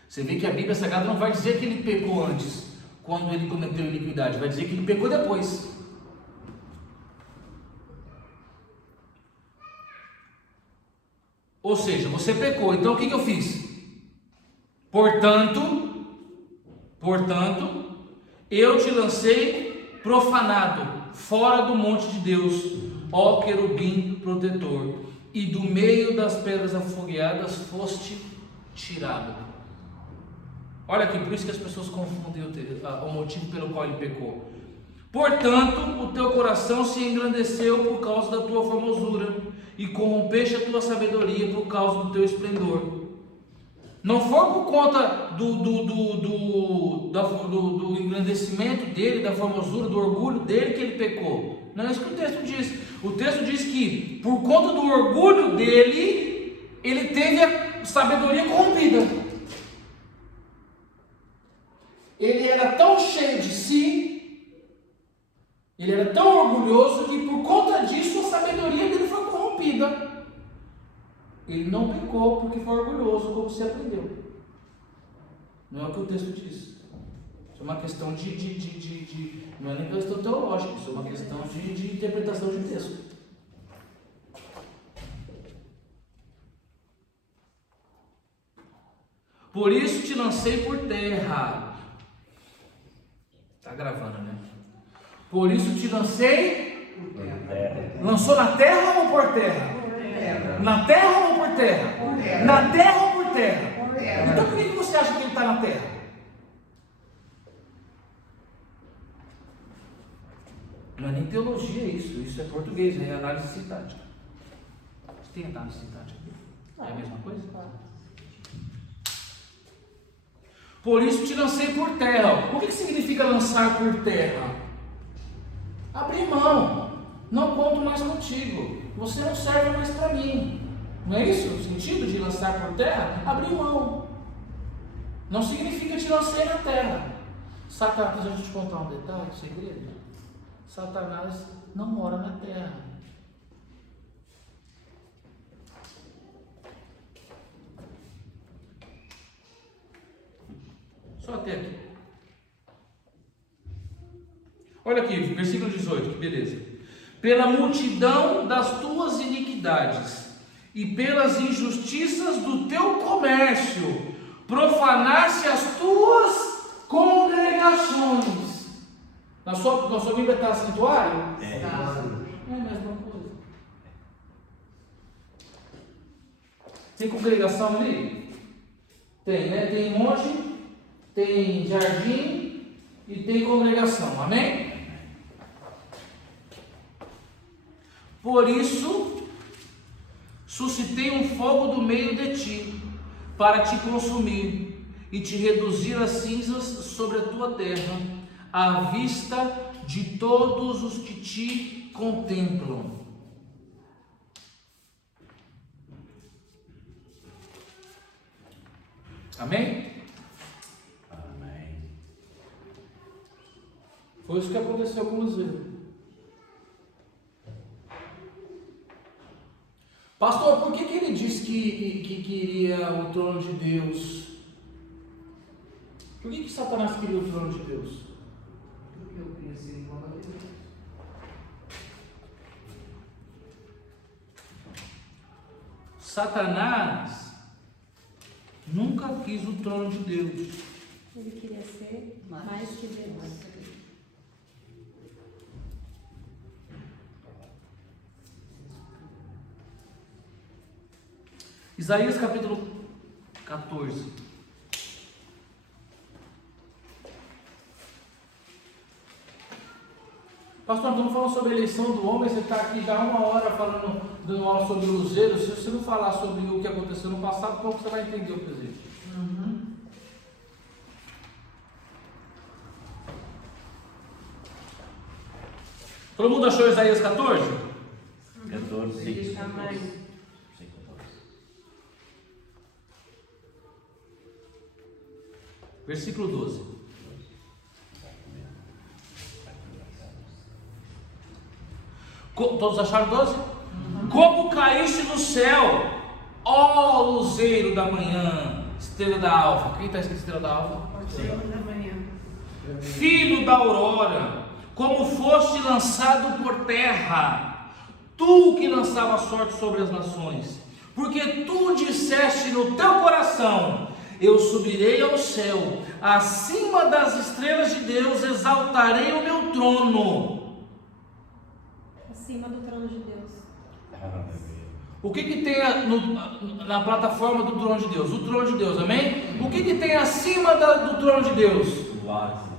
Você vê que a Bíblia Sagrada não vai dizer que ele pecou antes, quando ele cometeu iniquidade, vai dizer que ele pecou depois. Ou seja, você pecou, então o que eu fiz? Portanto, eu te lancei profanado, fora do monte de Deus, ó querubim protetor, e do meio das pedras afogueadas foste tirado. Olha aqui, por isso que as pessoas confundem o motivo pelo qual ele pecou. Portanto, o teu coração se engrandeceu por causa da tua formosura, e corrompeste a tua sabedoria por causa do teu esplendor. Não foi por conta do engrandecimento dele, da formosura, do orgulho dele que ele pecou. Não é isso que o texto diz. O texto diz que por conta do orgulho dele, ele teve a sabedoria corrompida. Ele era tão cheio de si, ele era tão orgulhoso que por conta disso a sabedoria dele foi corrompida. Ele não pecou porque foi orgulhoso, como você aprendeu. Não é o que o texto diz. Isso é uma questão não é nem questão teológica, isso é uma questão de interpretação de texto. Por isso te lancei por terra. Está gravando, né? Por isso te lancei. Lançou na terra ou por terra? Na terra ou por terra? Na terra ou por terra? Então por que você acha que ele está na terra? Não é nem teologia isso é português, é análise sintática. Você tem análise sintática? É a mesma coisa? Por isso te lancei por terra. O que significa lançar por terra? Abrir mão. Não conto mais contigo. Você não serve mais para mim. Não é isso o sentido de lançar por terra? Abrir mão. Não significa te lancei na terra. Satanás, deixa eu te contar um detalhe, um segredo. Satanás não mora na terra. Só até aqui. Olha aqui, versículo 18, que beleza. Pela multidão das tuas iniquidades e pelas injustiças do teu comércio, profanaste as tuas congregações. Na sua Bíblia está santuário? É. É a mesma coisa. Tem congregação ali? Tem, né? Tem monte, tem jardim e tem congregação. Amém? Por isso, suscitei um fogo do meio de ti, para te consumir e te reduzir a cinzas sobre a tua terra, à vista de todos os que te contemplam. Amém? Amém. Foi isso que aconteceu com Uzziah. Pastor, por que ele disse que queria o trono de Deus? Por que Satanás queria o trono de Deus? Porque eu queria ser igual a Deus. Satanás nunca quis o trono de Deus. Ele queria ser mais que Deus. Isaías capítulo 14. Pastor, estamos falando sobre a eleição do homem, você está aqui já 1 hora falando, dando aula sobre o luzeiro. Se você não falar sobre o que aconteceu no passado, como você vai entender o presente? Todo mundo achou Isaías 14? 14, 5. Amém. Versículo 12. Todos acharam 12? Como caíste do céu, ó luzeiro da manhã, estrela da alva. Quem está escrito estrela da alva? Da manhã. Filho da aurora, como foste lançado por terra, tu que lançava sorte sobre as nações, porque tu disseste no teu coração: eu subirei ao céu, acima das estrelas de Deus exaltarei o meu trono. Acima do trono de Deus. O que tem na plataforma do trono de Deus? O trono de Deus, amém? O que tem acima do trono de Deus?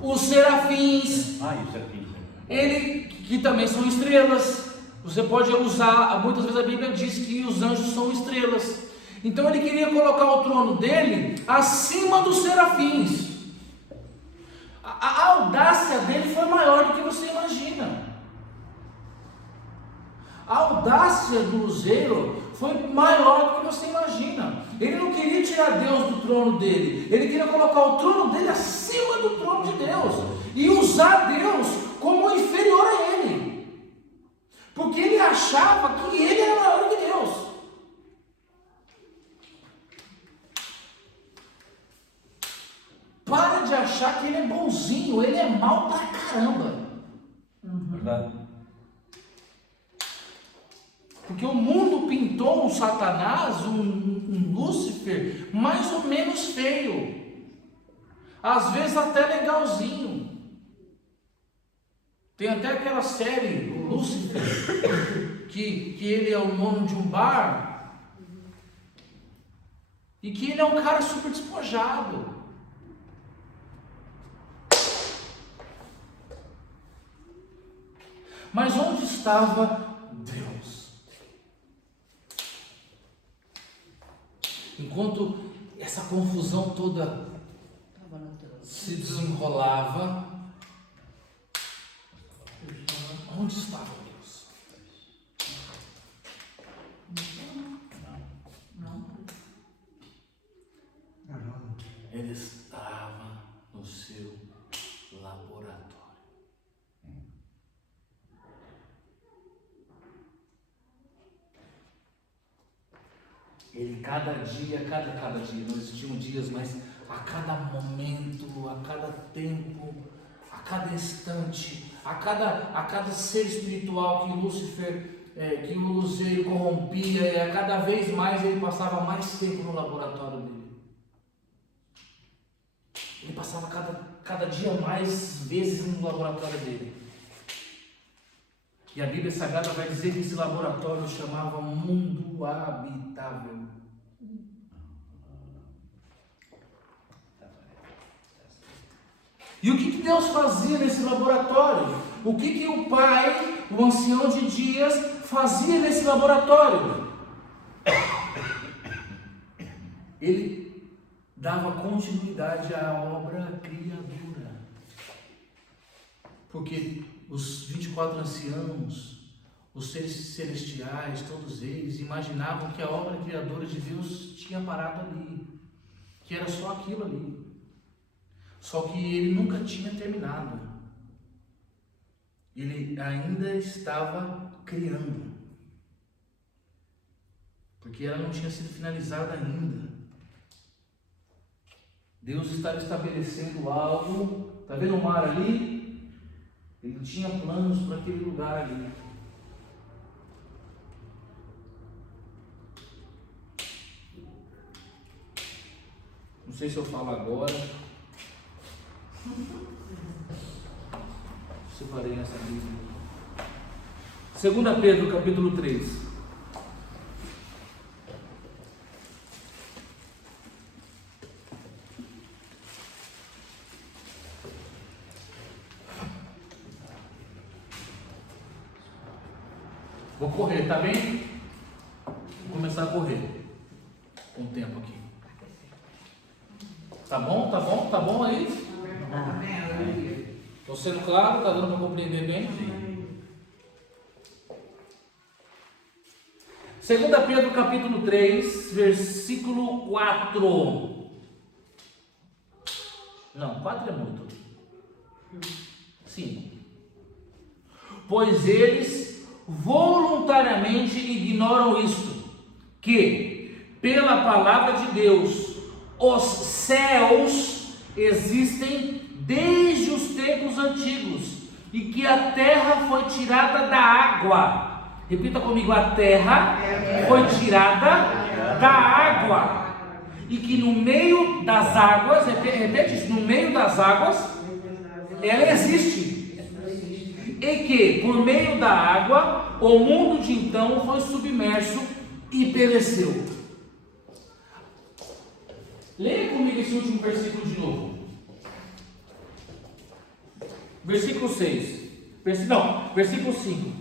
Os serafins. E os serafins. Ele, que também são estrelas. Você pode usar, muitas vezes a Bíblia diz que os anjos são estrelas. Então ele queria colocar o trono dele acima dos serafins. A audácia dele foi maior do que você imagina. A audácia do luzeiro foi maior do que você imagina. Ele não queria tirar Deus do trono dele. Ele queria colocar o trono dele acima do trono de Deus. E usar Deus como inferior a ele. Porque ele achava que ele era maior que Deus. Para de achar que ele é bonzinho. Ele é mau pra caramba. Verdade? Porque o mundo pintou um Satanás, um Lúcifer, mais ou menos feio. Às vezes até legalzinho. Tem até aquela série, o Lúcifer, que ele é o dono de um bar. E que ele é um cara super despojado. Mas onde estava Deus? Enquanto essa confusão toda se desenrolava, onde estava Deus? Ele estava no seu laboratório. Ele cada dia, não existiam dias, mas a cada momento, a cada tempo, a cada instante, a cada ser espiritual que Lúcifer, que o luzeiro corrompia, e a cada vez mais ele passava mais tempo no laboratório dele. Ele passava cada dia mais vezes no laboratório dele. E a Bíblia Sagrada vai dizer que esse laboratório chamava mundo habitável. E o que Deus fazia nesse laboratório? O que o pai, o ancião de dias, fazia nesse laboratório? Ele dava continuidade à obra criadora. Porque os 24 anciãos, os seres celestiais, todos eles imaginavam que a obra criadora de Deus tinha parado ali, que era só aquilo ali. Só que ele nunca tinha terminado. Ele ainda estava criando, porque ela não tinha sido finalizada ainda. Deus estava estabelecendo algo. Está vendo o mar ali? Ele tinha planos para aquele lugar ali. Não sei se eu falo agora. Separei essa Bíblia. 2 Pedro, capítulo 3. Vou correr, tá bem? Vou começar a correr. Com o tempo aqui. Tá bom? Tá bom? Tá bom aí? Amém. Aleluia. Estou sendo claro? Tá dando para compreender bem? Sim. 2 Pedro capítulo 3, versículo 4. Não, 4 é muito. 5. Pois eles voluntariamente ignoram isto, que pela palavra de Deus os céus existem desde os tempos antigos e que a terra foi tirada da água. Repita comigo: a terra foi tirada da água e que no meio das águas, repete isso, no meio das águas ela existe. E que, por meio da água, o mundo de então foi submerso e pereceu. Leia comigo esse último versículo de novo. Versículo 6. Versículo 5.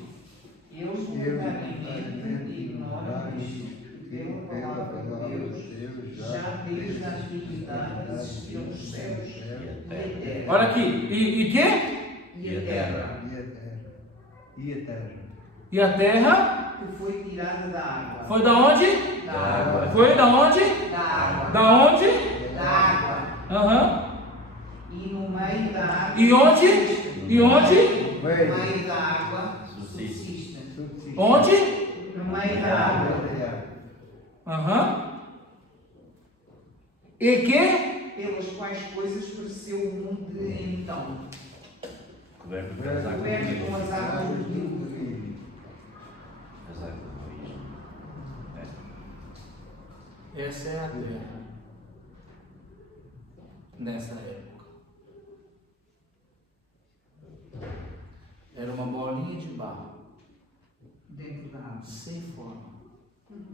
Eu voluntariamente ignoro isto, pela palavra de Deus, já desde a antiguidade existiam os céus e a terra. Olha aqui. E quê? E a terra. E a terra Que foi tirada da água. foi da onde? Da água. Foi da onde? Da água. Da onde? Da água. Aham. E no meio da água. E onde? E onde? No meio da água subsiste. Onde? No meio da água. Aham. E que? Pelas quais coisas pereceu o mundo de então. Coberto pelas águas do Coberto com rio. as águas do rio. As águas do rio. Essa é a terra. Nessa época. Era uma bolinha de barro. Dentro da água. Sem forma.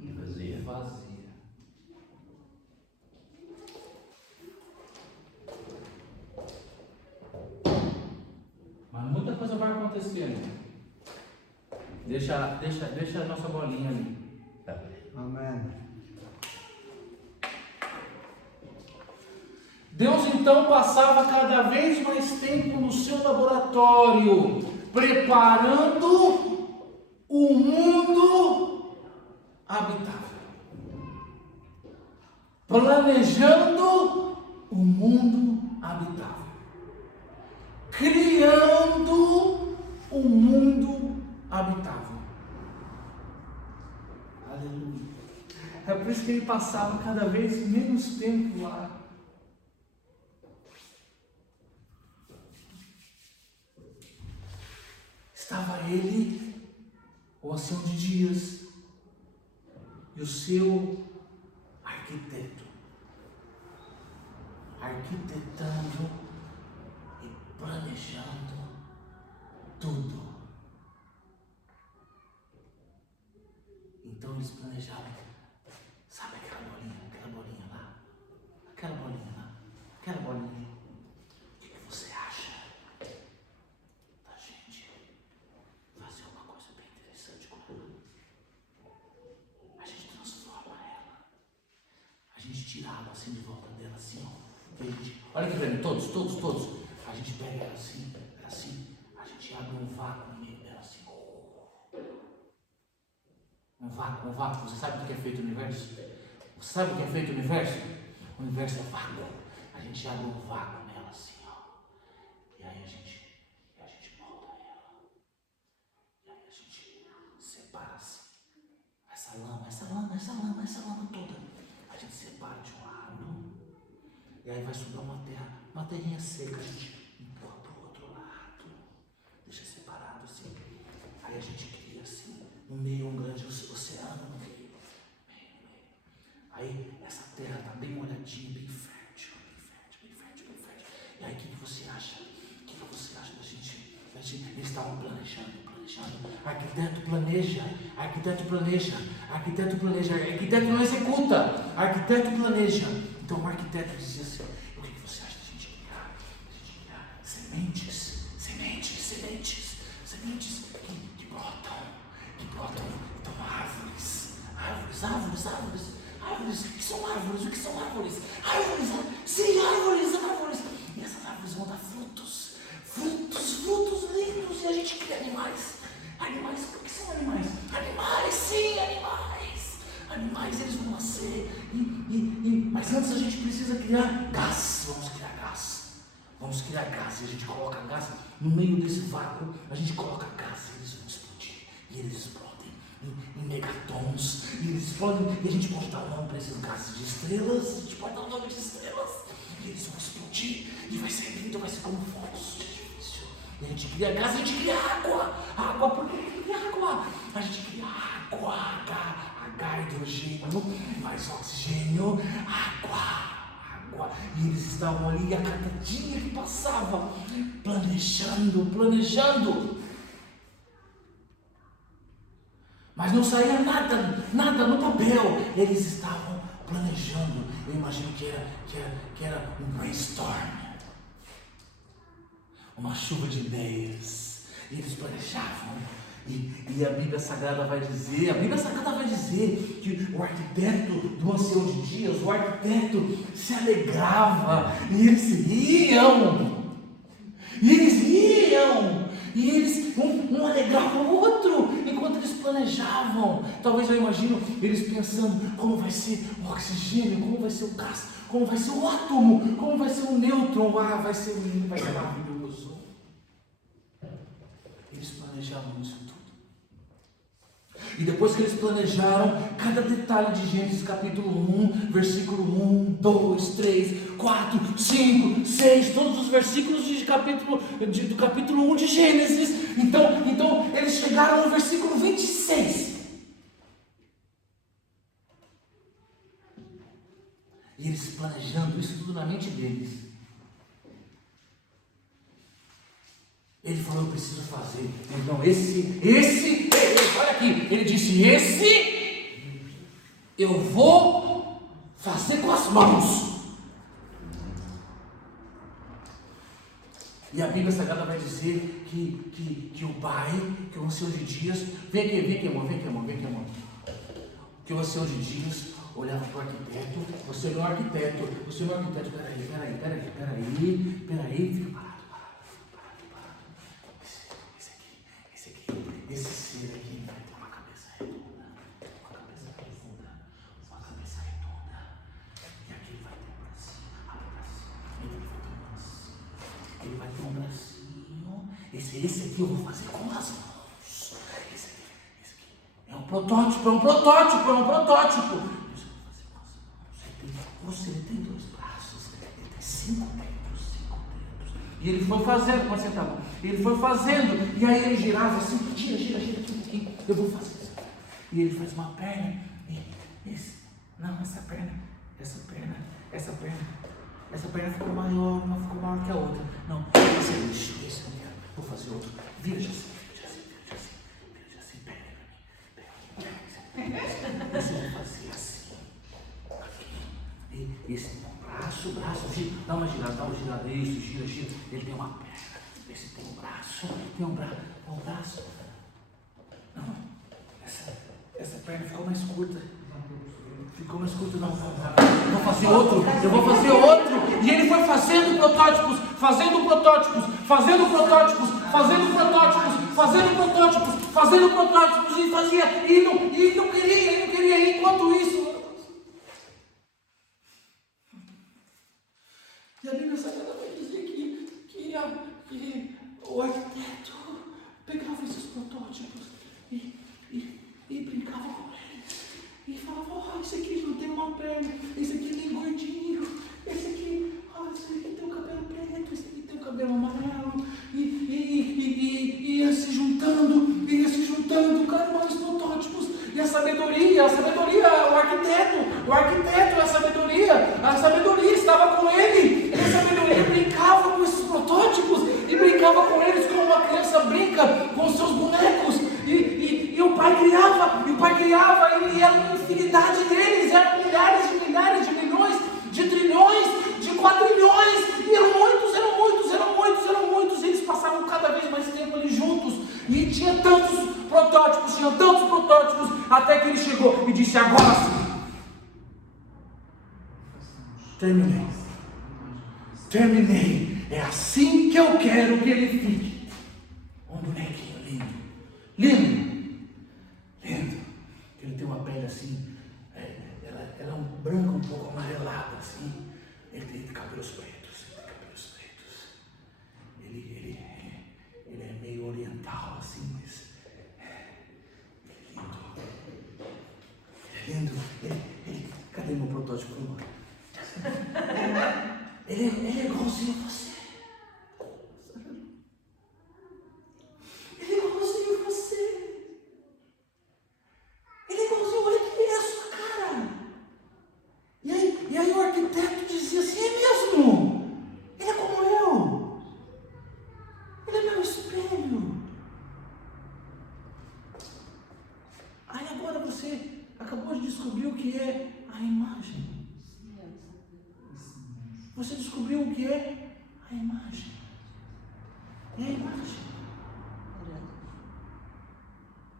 E vazia. Vazia. Mas muita coisa vai acontecendo. Deixa a nossa bolinha ali. Amém. Deus então passava cada vez mais tempo no seu laboratório, preparando o mundo habitável, planejando o mundo habitável, criando o mundo habitável. Aleluia. É por isso que ele passava cada vez menos tempo lá. Estava ele, o ancião de dias, e o seu arquiteto, arquitetando e planejando tudo. Então eles planejavam, sabe aquela bolinha lá, aquela bolinha. O que você acha da gente fazer uma coisa bem interessante com ela? A gente transforma ela, a gente tira a água assim de volta dela, assim, ó. Olha aqui pra mim, todos. A gente pega ela assim, a gente abre um vácuo no meio dela assim. Um vácuo. Você sabe do que é feito o universo? Você sabe do que é feito o universo? O universo é vácuo. A gente abre um vácuo nela assim, ó. E aí a gente molda ela. E aí a gente separa assim. Essa lama toda. A gente separa de um lado. E aí vai sobrar uma terrinha seca. A gente empurra para o outro lado. Deixa separado assim. Aí a gente cria assim. No meio um grande oceano, no meio. Aí essa terra está bem molhadinha, bem fértil. E aí o que você acha? O que você acha da gente? Eles estavam planejando. Arquiteto planeja, arquiteto não executa, arquiteto planeja. Então o arquiteto dizia assim: o que você acha da gente criar? sementes que brotam você. Mas antes a gente precisa criar gás. Vamos criar gás. Vamos criar gás. E a gente coloca gás no meio desse vácuo. A gente coloca gás e eles vão explodir. E eles explodem em megatons. E eles explodem. E a gente pode dar um nome para esses gases de estrelas. A gente pode dar um nome de estrelas. E eles vão explodir. E vai ser lindo, vai ser como fogos de artifício. E a gente cria gás, a gente cria água. Água, por que a gente cria água? A gente cria água, H, hidrogênio, mais oxigênio, água. E eles estavam ali a cada dia que passava, planejando. Mas não saía nada no papel. Eles estavam planejando. Eu imagino que era um brainstorm. Uma chuva de ideias. E eles planejavam. E a Bíblia Sagrada vai dizer que o arquiteto do Ancião de Dias, o arquiteto se alegrava. E eles riam. E eles um alegrava o outro enquanto eles planejavam. Talvez eu imagino eles pensando como vai ser o oxigênio, como vai ser o gás, como vai ser o átomo, como vai ser o nêutron. Vai ser lindo, vai ser maravilhoso. Eles planejavam isso tudo. E depois que eles planejaram cada detalhe de Gênesis capítulo 1, versículo 1, 2, 3, 4, 5, 6, todos os versículos do capítulo 1 de Gênesis. Então eles chegaram no versículo 26. E eles planejando isso tudo na mente deles. Ele falou, eu preciso fazer. Então esse, olha aqui. Ele disse, esse eu vou fazer com as mãos. E a Bíblia Sagrada vai dizer que o pai, que o Ancião de Dias, vem aqui, amor. Que o Ancião de Dias olhava para o arquiteto. Você não é arquiteto, peraí, fica parado. Esse ser aqui vai ter uma cabeça redonda. E aqui ele vai ter um bracinho. Ele vai ter um bracinho. Esse aqui eu vou fazer com as mãos. Esse aqui. É um protótipo. Isso eu vou fazer com as mãos. Ele tem 2 braços. Ele tem 5 dedos. E ele foi fazendo, pode sentar, bom. Ele foi fazendo, e aí ele girava assim, gira aqui um pouquinho, eu vou fazer isso. E ele faz uma perna, essa perna ficou maior, uma ficou maior que a outra. Não, esse é lixo, esse eu não quero, vou fazer outro. Vira assim, pega pra mim. Esse eu vou fazer assim, aqui. E esse braço, dá uma girada, isso, gira, ele tem uma perna. Esse tem um braço. Não, essa perna ficou mais curta. Não. Eu vou fazer outro. E ele foi fazendo protótipos. E fazia. E não queria. Enquanto isso. E a Bíblia Sagrada vai dizer que o arquiteto pegava esses protótipos e brincava com eles. E falava, esse aqui não tem uma perna, esse aqui tem gordinho, esse aqui tem o cabelo preto, esse aqui tem o cabelo amarelo. E ia se juntando cada um dos protótipos. E a sabedoria, o arquiteto, a sabedoria estava com ele. E a sabedoria brincava com esses protótipos e brincava com eles como uma criança brinca com seus bonecos. E o pai criava, e era uma infinidade deles, eram milhares de milhões, de trilhões, de quadrilhões, e eram muitos, e eles passavam cada vez mais tempo ali juntos, e tinha tantos protótipos, até que ele chegou e disse, agora sim, terminei, é assim que eu quero que ele fique, um bonequinho lindo, ele tem uma pele assim, ela é lindo. Cadê meu protótipo? Ele é igualzinho a você. Ele é igualzinho a você. Ele é igualzinho, olha que é a sua cara. E aí o arquiteto dizia assim, é mesmo? Ele é como eu. Ele é meu espelho. Aí agora você acabou de descobrir o que é a imagem. Você descobriu o que é a imagem. É a imagem.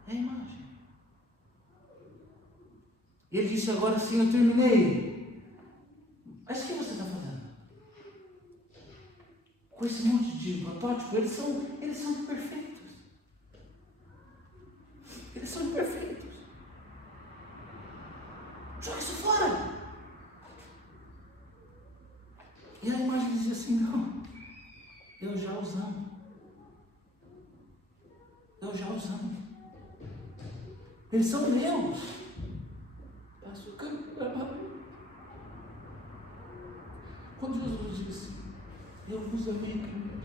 É a imagem. E ele disse agora sim, eu terminei. Mas o que você está fazendo? Com esse monte de protótipos, eles são imperfeitos. Eles são imperfeitos. Joga isso fora. E a imagem dizia assim, não, eu já os amo. Eu já os amo. Eles são meus. Pastor, eu quero trabalhar. Quando Jesus disse, eu vos amei primeiro.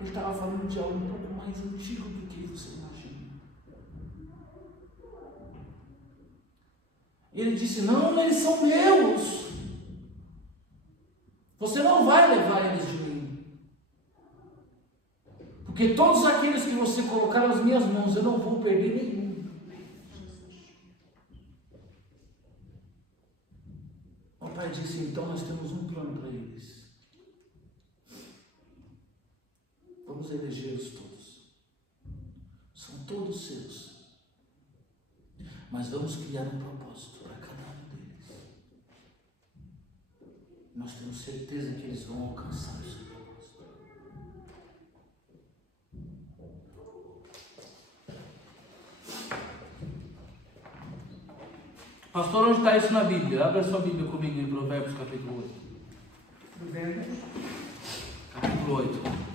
Ele estava falando de algo um pouco mais antigo do que você imagina. E ele disse, não, eles são meus. Você não vai levar eles de mim. Porque todos aqueles que você colocar nas minhas mãos, eu não vou perder nenhum. O pai disse, então nós temos um plano para eles. Vamos elegê-los todos. São todos seus. Mas vamos criar um propósito para cada um deles. Nós temos certeza que eles vão alcançar o seu propósito. Pastor, onde está isso na Bíblia? Abra a sua Bíblia comigo em Provérbios capítulo 8. Provérbios. Capítulo 8.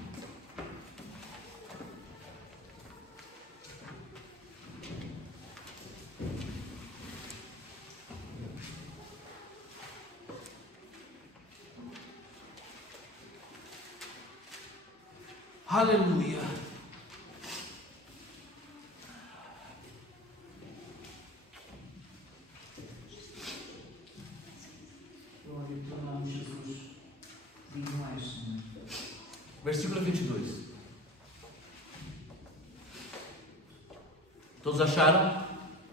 Aleluia. Glória ao teu nome, Jesus. Diga mais, Senhor. Versículo 22. Todos acharam?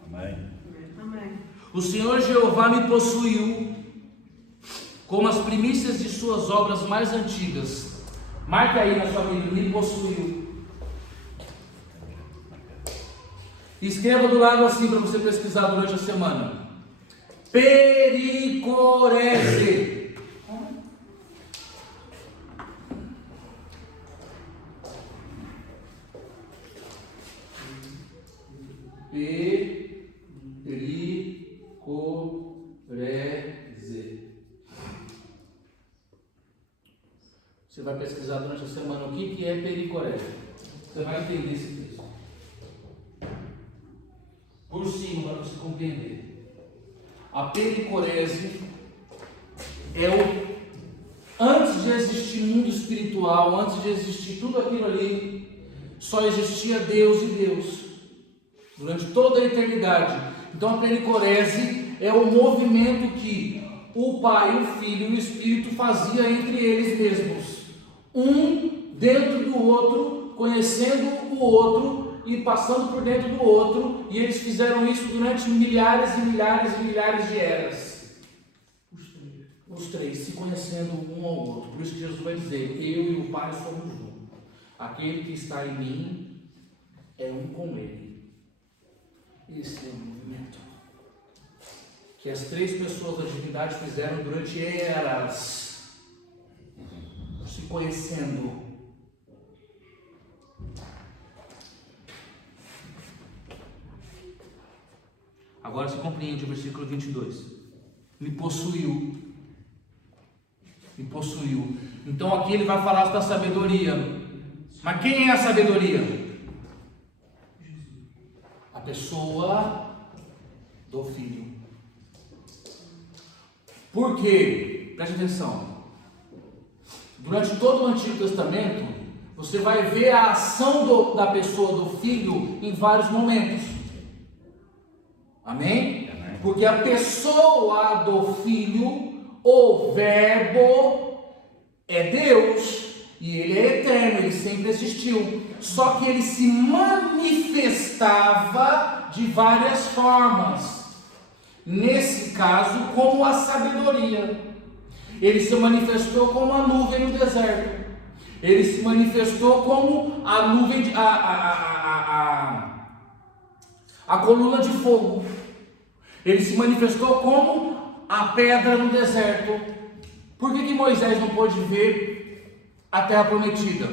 Amém. Amém. O Senhor Jeová me possuiu como as primícias de suas obras mais antigas. Marca aí na sua Bíblia, me possuiu. Escreva do lado assim para você pesquisar durante a semana. Pericorese. Pericorese. Você vai pesquisar durante a semana o que é pericorese. Você vai entender esse texto. Por cima, para você compreender. A pericorese é o... Antes de existir mundo espiritual, antes de existir tudo aquilo ali, só existia Deus e Deus. Durante toda a eternidade. Então a pericorese é o movimento que o Pai, o Filho e o Espírito fazia entre eles mesmos. Um dentro do outro, conhecendo o outro e passando por dentro do outro, e eles fizeram isso durante milhares e milhares e milhares de eras. Os três se conhecendo um ao outro. Por isso que Jesus vai dizer, eu e o Pai somos um. Aquele que está em mim é um com ele. Esse é o movimento que as três pessoas da divindade fizeram durante eras, se conhecendo. Agora se compreende o versículo 22. Me possuiu. Me possuiu. Então aqui ele vai falar da sabedoria. Mas quem é a sabedoria? A pessoa do Filho. Por quê? Preste atenção. Durante todo o Antigo Testamento, você vai ver a ação da pessoa do Filho em vários momentos. Amém? Amém. Porque a pessoa do Filho, o Verbo, é Deus. E Ele é eterno, Ele sempre existiu. Só que Ele se manifestava de várias formas. Nesse caso, como a sabedoria. Ele se manifestou como a nuvem no deserto. Ele se manifestou como a nuvem, a coluna de fogo. Ele se manifestou como a pedra no deserto. Por que Moisés não pôde ver a terra prometida?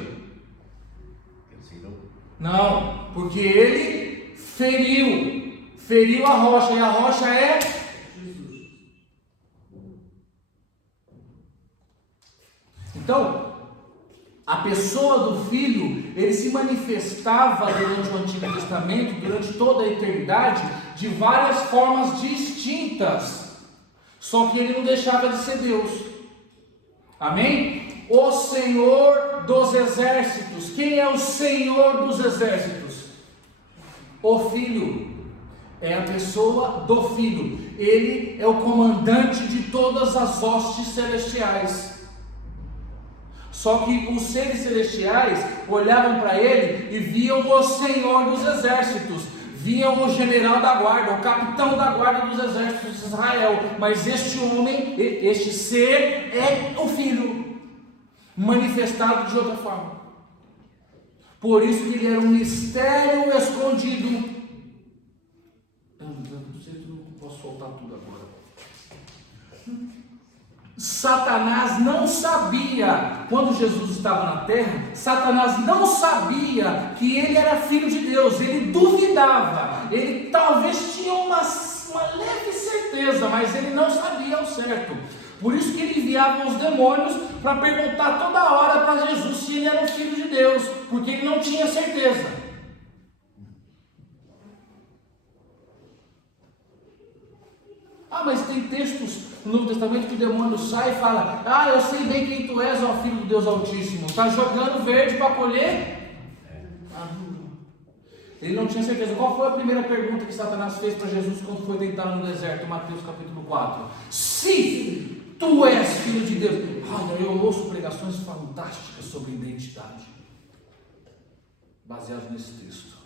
Não, porque ele feriu a rocha, e a rocha é Jesus. Então, a pessoa do Filho, ele se manifestava durante o Antigo Testamento, durante toda a eternidade, de várias formas distintas. Só que ele não deixava de ser Deus. Amém? O Senhor dos Exércitos. Quem é o Senhor dos Exércitos? O Filho. É a pessoa do Filho. Ele é o comandante de todas as hostes celestiais. Só que os seres celestiais olhavam para ele e viam o Senhor dos Exércitos, viam o general da guarda, o capitão da guarda dos exércitos de Israel. Mas este homem, este ser, é o Filho, manifestado de outra forma. Por isso que ele era um mistério escondido. Não posso soltar tudo agora. Satanás não sabia, quando Jesus estava na terra, Satanás não sabia que ele era filho de Deus. Ele duvidava, ele talvez tinha uma leve certeza, mas ele não sabia ao certo. Por isso que ele enviava os demônios para perguntar toda hora para Jesus se ele era o filho de Deus, porque ele não tinha certeza. Mas tem textos no Novo Testamento que o demônio sai e fala: eu sei bem quem tu és, ó Filho do Deus Altíssimo. Está jogando verde para colher? Ele não tinha certeza. Qual foi a primeira pergunta que Satanás fez para Jesus quando foi tentado no deserto? Mateus capítulo 4. Se tu és Filho de Deus. Eu ouço pregações fantásticas sobre identidade, baseado nesse texto.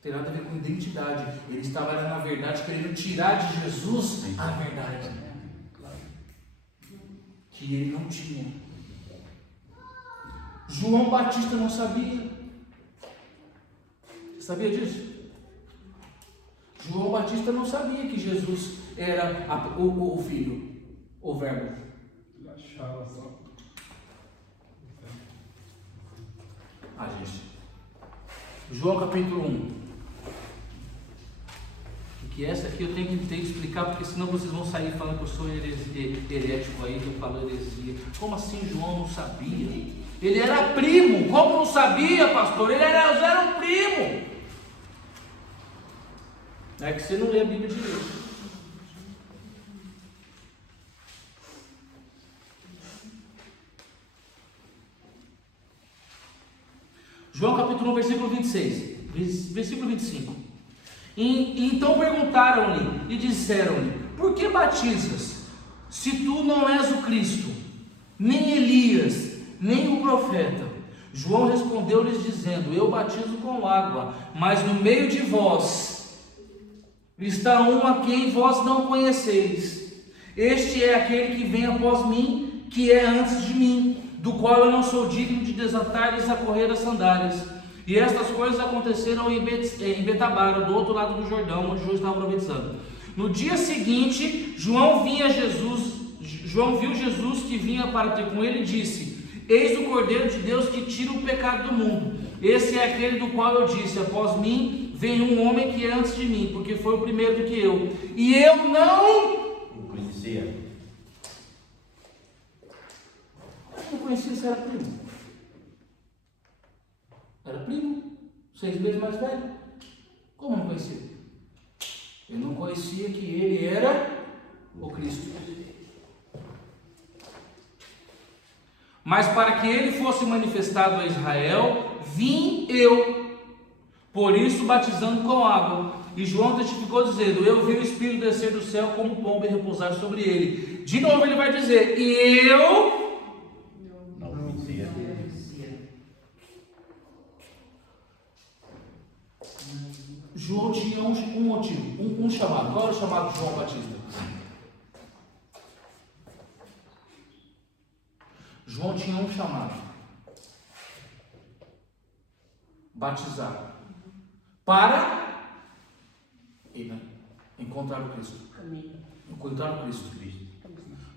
Tem nada a ver com identidade. Ele estava, na verdade, querendo tirar de Jesus a verdade, que ele não tinha. João Batista não sabia. Você sabia disso? João Batista não sabia que Jesus era o Filho, o Verbo. Ele achava só. Gente. João capítulo 1. Que essa aqui eu tenho que explicar, porque senão vocês vão sair falando que eu sou herético aí, que eu falo heresia. Como assim João não sabia? Ele era primo. Como não sabia, pastor? Ele era um primo. É que você não lê a Bíblia direito. João capítulo 1, versículo 26, versículo 25. Então perguntaram-lhe e disseram-lhe: por que batizas, se tu não és o Cristo, nem Elias, nem o profeta? João respondeu-lhes dizendo: eu batizo com água, mas no meio de vós está um a quem vós não conheceis. Este é aquele que vem após mim, que é antes de mim, do qual eu não sou digno de desatar-lhes a correr as sandálias. E estas coisas aconteceram em Betabara, do outro lado do Jordão, onde João estava profetizando. No dia seguinte, João viu Jesus que vinha para ter com ele e disse: eis o Cordeiro de Deus que tira o pecado do mundo. Esse é aquele do qual eu disse: após mim vem um homem que é antes de mim, porque foi o primeiro do que eu, e eu não o conhecia. Eu não conhecia se era primo. Era primo, 6 meses mais velho. Como não conhecia? Ele não conhecia que ele era o Cristo. Mas para que ele fosse manifestado a Israel, vim eu, por isso batizando com água. E João testificou dizendo: eu vi o Espírito descer do céu como pomba e repousar sobre ele. De novo ele vai dizer: e eu não conhecia. João tinha um motivo, um chamado. Qual era o chamado de João Batista? João tinha um chamado: batizar para encontrar o Cristo. Encontrar o Cristo.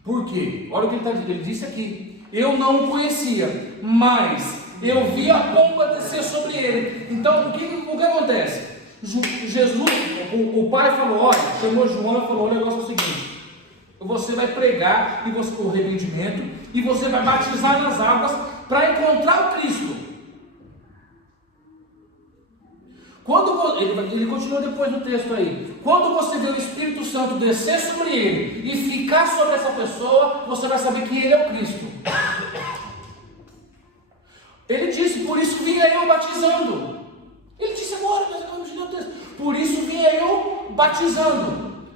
Por quê? Olha o que ele está dizendo. Ele disse aqui: eu não o conhecia, mas eu vi a pomba descer sobre ele. Então o que acontece? Jesus, o pai falou, olha, chamou João e falou: o negócio é o seguinte, você vai pregar e você, o arrependimento, e você vai batizar nas águas para encontrar o Cristo. Quando ele continua depois no texto aí: quando você vê o Espírito Santo descer sobre ele e ficar sobre essa pessoa, você vai saber que ele é o Cristo. Ele disse: por isso vinha eu batizando. Ele disse agora, por isso vinha eu batizando,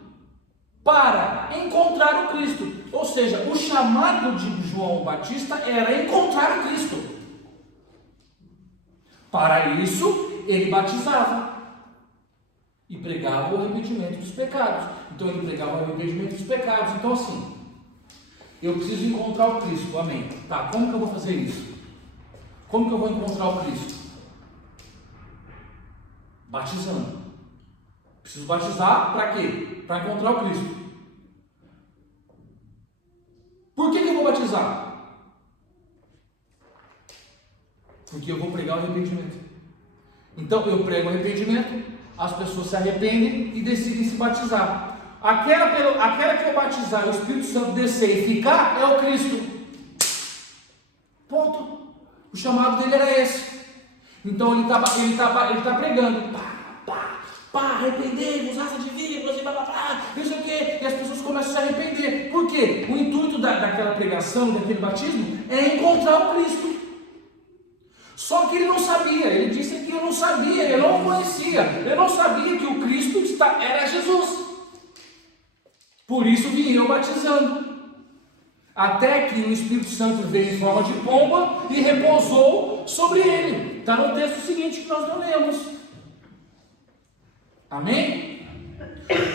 para encontrar o Cristo. Ou seja, o chamado de João Batista era encontrar o Cristo. Para isso ele batizava e pregava o arrependimento dos pecados. Então ele pregava o arrependimento dos pecados. Então assim, eu preciso encontrar o Cristo, amém. Tá, como que eu vou fazer isso? Como que eu vou encontrar o Cristo? Batizando. Preciso batizar para quê? Para encontrar o Cristo. Por que eu vou batizar? Porque eu vou pregar o arrependimento. Então eu prego o arrependimento, as pessoas se arrependem e decidem se batizar. Aquela que eu batizar, o Espírito Santo descer e ficar, é o Cristo. Ponto. O chamado dele era esse. Então ele está pregando. Arrependei-vos, raça de víboras, não sei o quê. E as pessoas começam a se arrepender. Por quê? O intuito daquela pregação, daquele batismo, é encontrar o Cristo. Só que ele não sabia. Ele disse que eu não sabia, eu não o conhecia. Eu não sabia que o Cristo era Jesus. Por isso vim eu batizando. Até que o Espírito Santo veio em forma de pomba e repousou sobre ele. Está no texto seguinte que nós não lemos. Amém?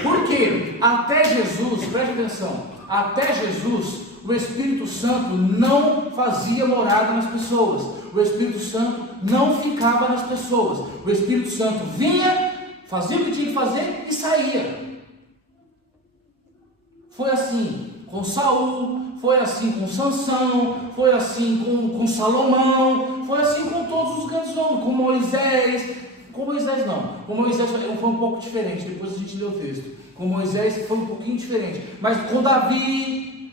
Porque até Jesus, preste atenção, até Jesus, o Espírito Santo não fazia morada nas pessoas. O Espírito Santo não ficava nas pessoas. O Espírito Santo vinha, fazia o que tinha que fazer e saía. Foi assim com Saul, foi assim com Sansão, foi assim com Salomão, foi assim com todos os grandes homens, com Moisés. Com Moisés não, com Moisés foi um pouco diferente, depois a gente lê o texto. Com Moisés foi um pouquinho diferente, mas com Davi.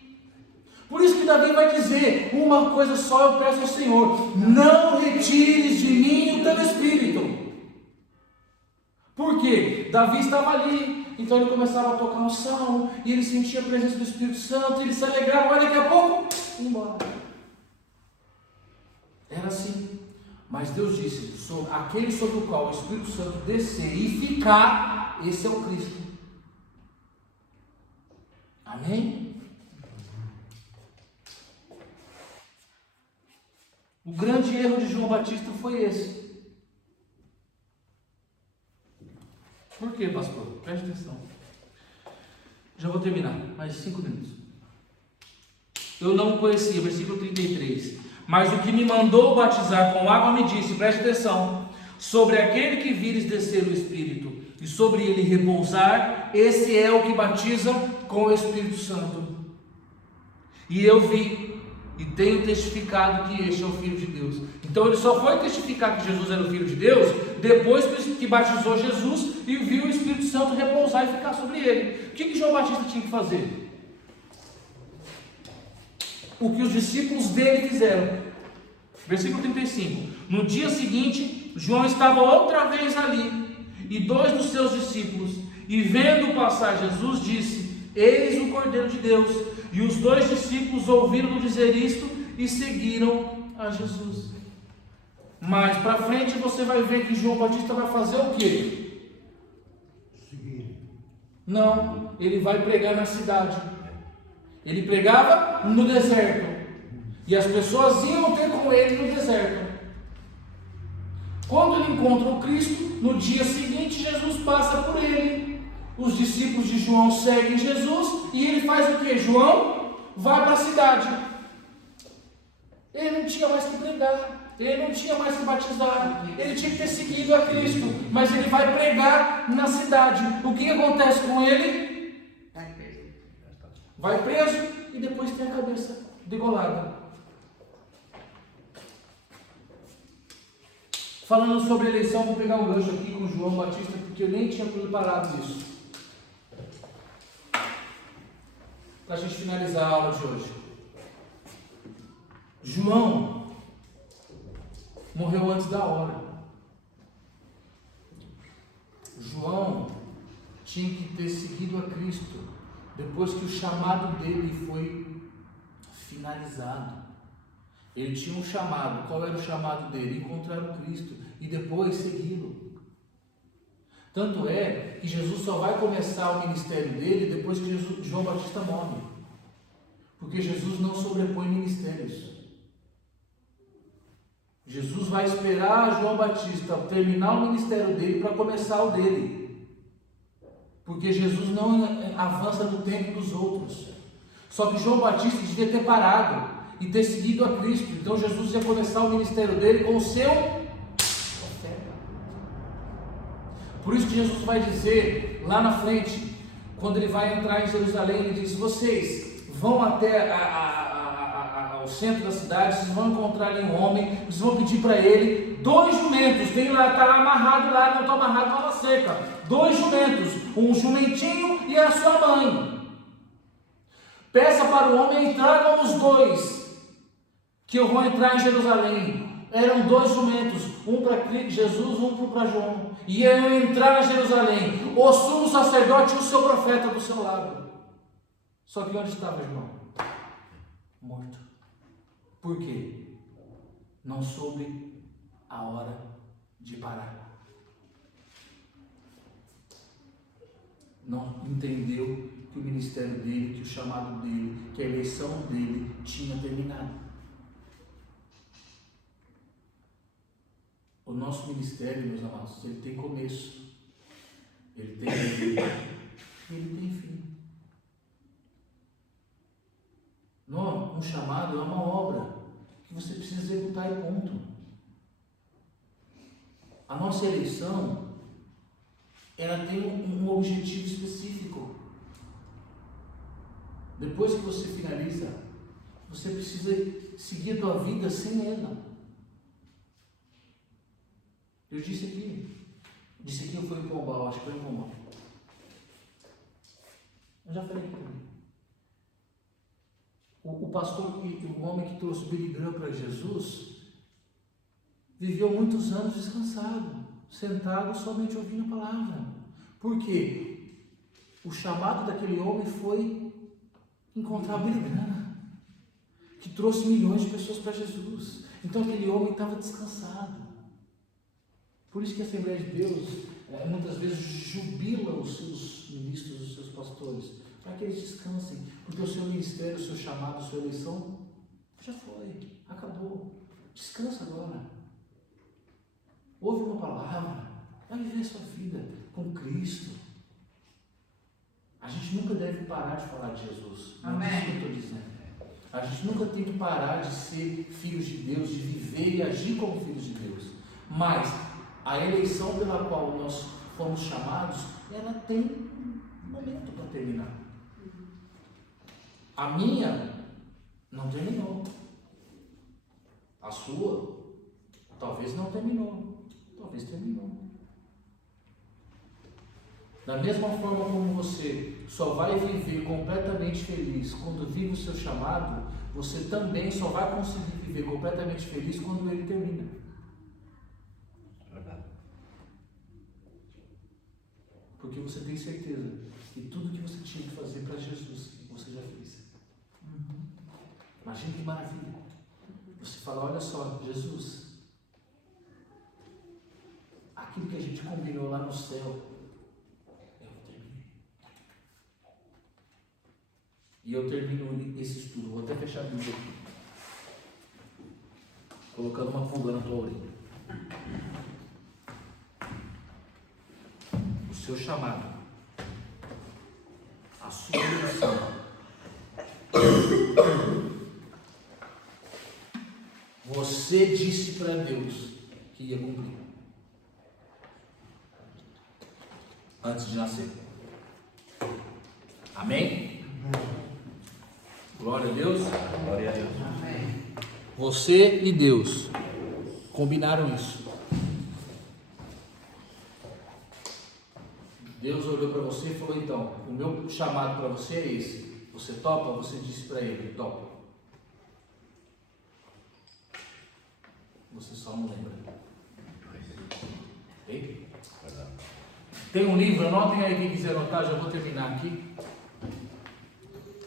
Por isso que Davi vai dizer: uma coisa só eu peço ao Senhor, não retires de mim o teu Espírito. Por quê? Davi estava ali, então ele começava a tocar um salmo, e ele sentia a presença do Espírito Santo, ele se alegrava, mas daqui a pouco, ia embora. Era assim. Mas Deus disse: aquele sobre o qual o Espírito Santo descer e ficar, esse é o Cristo. Amém? O grande erro de João Batista foi esse. Por quê, pastor? Preste atenção. Já vou terminar, mais 5 minutos. Eu não o conhecia, versículo 33. Mas o que me mandou batizar com água me disse, preste atenção, sobre aquele que vires descer o Espírito e sobre ele repousar, esse é o que batiza com o Espírito Santo. E eu vi e tenho testificado que este é o Filho de Deus. Então ele só foi testificar que Jesus era o Filho de Deus depois que batizou Jesus e viu o Espírito Santo repousar e ficar sobre ele. O que João Batista tinha que fazer? O que os discípulos dele fizeram. Versículo 35. No dia seguinte, João estava outra vez ali, e 2 dos seus discípulos, e vendo passar Jesus, disse: Eis o Cordeiro de Deus. E os 2 discípulos ouviram dizer isto e seguiram a Jesus. Mais para frente você vai ver que João Batista vai fazer o quê? Seguir. Não, ele vai pregar na cidade. Ele pregava no deserto. E as pessoas iam ter com ele no deserto. Quando ele encontra o Cristo, no dia seguinte Jesus passa por ele. Os discípulos de João seguem Jesus e ele faz o que? João vai para a cidade. Ele não tinha mais que pregar, ele não tinha mais que batizar, ele tinha que ter seguido a Cristo, mas ele vai pregar na cidade. O que acontece com ele? Vai preso e depois tem a cabeça degolada. Falando sobre eleição, vou pegar um gancho aqui com João Batista, porque eu nem tinha preparado isso. Para a gente finalizar a aula de hoje. João morreu antes da hora. João tinha que ter seguido a Cristo depois que o chamado dele foi finalizado. Ele tinha um chamado. Qual era o chamado dele? Encontrar o Cristo e depois segui-lo. Tanto é que Jesus só vai começar o ministério dele depois que João Batista morre. Porque Jesus não sobrepõe ministérios. Jesus vai esperar João Batista terminar o ministério dele para começar o dele. Porque Jesus não avança no tempo dos outros. Só que João Batista devia ter parado e ter seguido a Cristo. Então Jesus ia começar o ministério dele com o seu profeta. Por isso que Jesus vai dizer lá na frente, quando ele vai entrar em Jerusalém, ele diz: vocês vão até ao centro da cidade, vocês vão encontrar ali um homem, vocês vão pedir para ele 2 jumentos, tem lá, está lá amarrado lá, não está amarrado na seca, 2 jumentos, um jumentinho e a sua mãe. Peça para o homem e tragam os 2, que eu vou entrar em Jerusalém. Eram 2 jumentos, um para Jesus, um para João. E iam entrar em Jerusalém. O sumo sacerdote e o seu profeta do seu lado. Só que onde estava João? Morto. Por quê? Não soube a hora de parar. Não entendeu que o ministério dele, que o chamado dele, que a eleição dele tinha terminado. O nosso ministério, meus amados, ele tem começo, ele tem meio e ele tem fim. Não, um chamado é uma obra que você precisa executar e ponto. A nossa eleição, ela tem um objetivo específico. Depois que você finaliza, você precisa seguir a tua vida sem ela. Eu disse aqui eu fui em Pombal, acho que foi em Pombal. Eu já falei aqui também. O pastor, o homem que trouxe o Billy Graham para Jesus, viveu muitos anos descansado, sentado somente ouvindo a palavra. Por quê? O chamado daquele homem foi encontrar o Billy Graham, que trouxe milhões de pessoas para Jesus. Então aquele homem estava descansado. Por isso que a Assembleia de Deus muitas vezes jubila os seus ministros, os seus pastores, para que eles descansem, porque o seu ministério, o seu chamado, a sua eleição já foi, acabou. Descansa agora. Ouve uma palavra, vai viver a sua vida com Cristo. A gente nunca deve parar de falar de Jesus. Amém. É isso que eu estou dizendo. A gente nunca tem que parar de ser filhos de Deus, de viver e agir como filhos de Deus. Mas a eleição pela qual nós fomos chamados, ela tem um momento para terminar. A minha não terminou. A sua talvez não terminou. Talvez terminou. Da mesma forma como você só vai viver completamente feliz quando vive o seu chamado, você também só vai conseguir viver completamente feliz quando ele termina. Porque você tem certeza que tudo que você tinha que fazer para Jesus, você já fez. Imagina que maravilha. Você fala, olha só, Jesus, aquilo que a gente combinou lá no céu, eu terminei. E eu termino esse estudo, vou até fechar a Bíblia aqui, colocando uma pulga na tua orelha. O seu chamado, a sua missão, você disse para Deus que ia cumprir antes de nascer. Amém? Glória a Deus. Glória a Deus. Você e Deus combinaram isso. Deus olhou para você e falou, então, o meu chamado para você é esse. Você topa? Você disse para ele, topa. Você só não lembra. Ok? Tem um livro, anotem aí quem quiser anotar, já vou terminar aqui.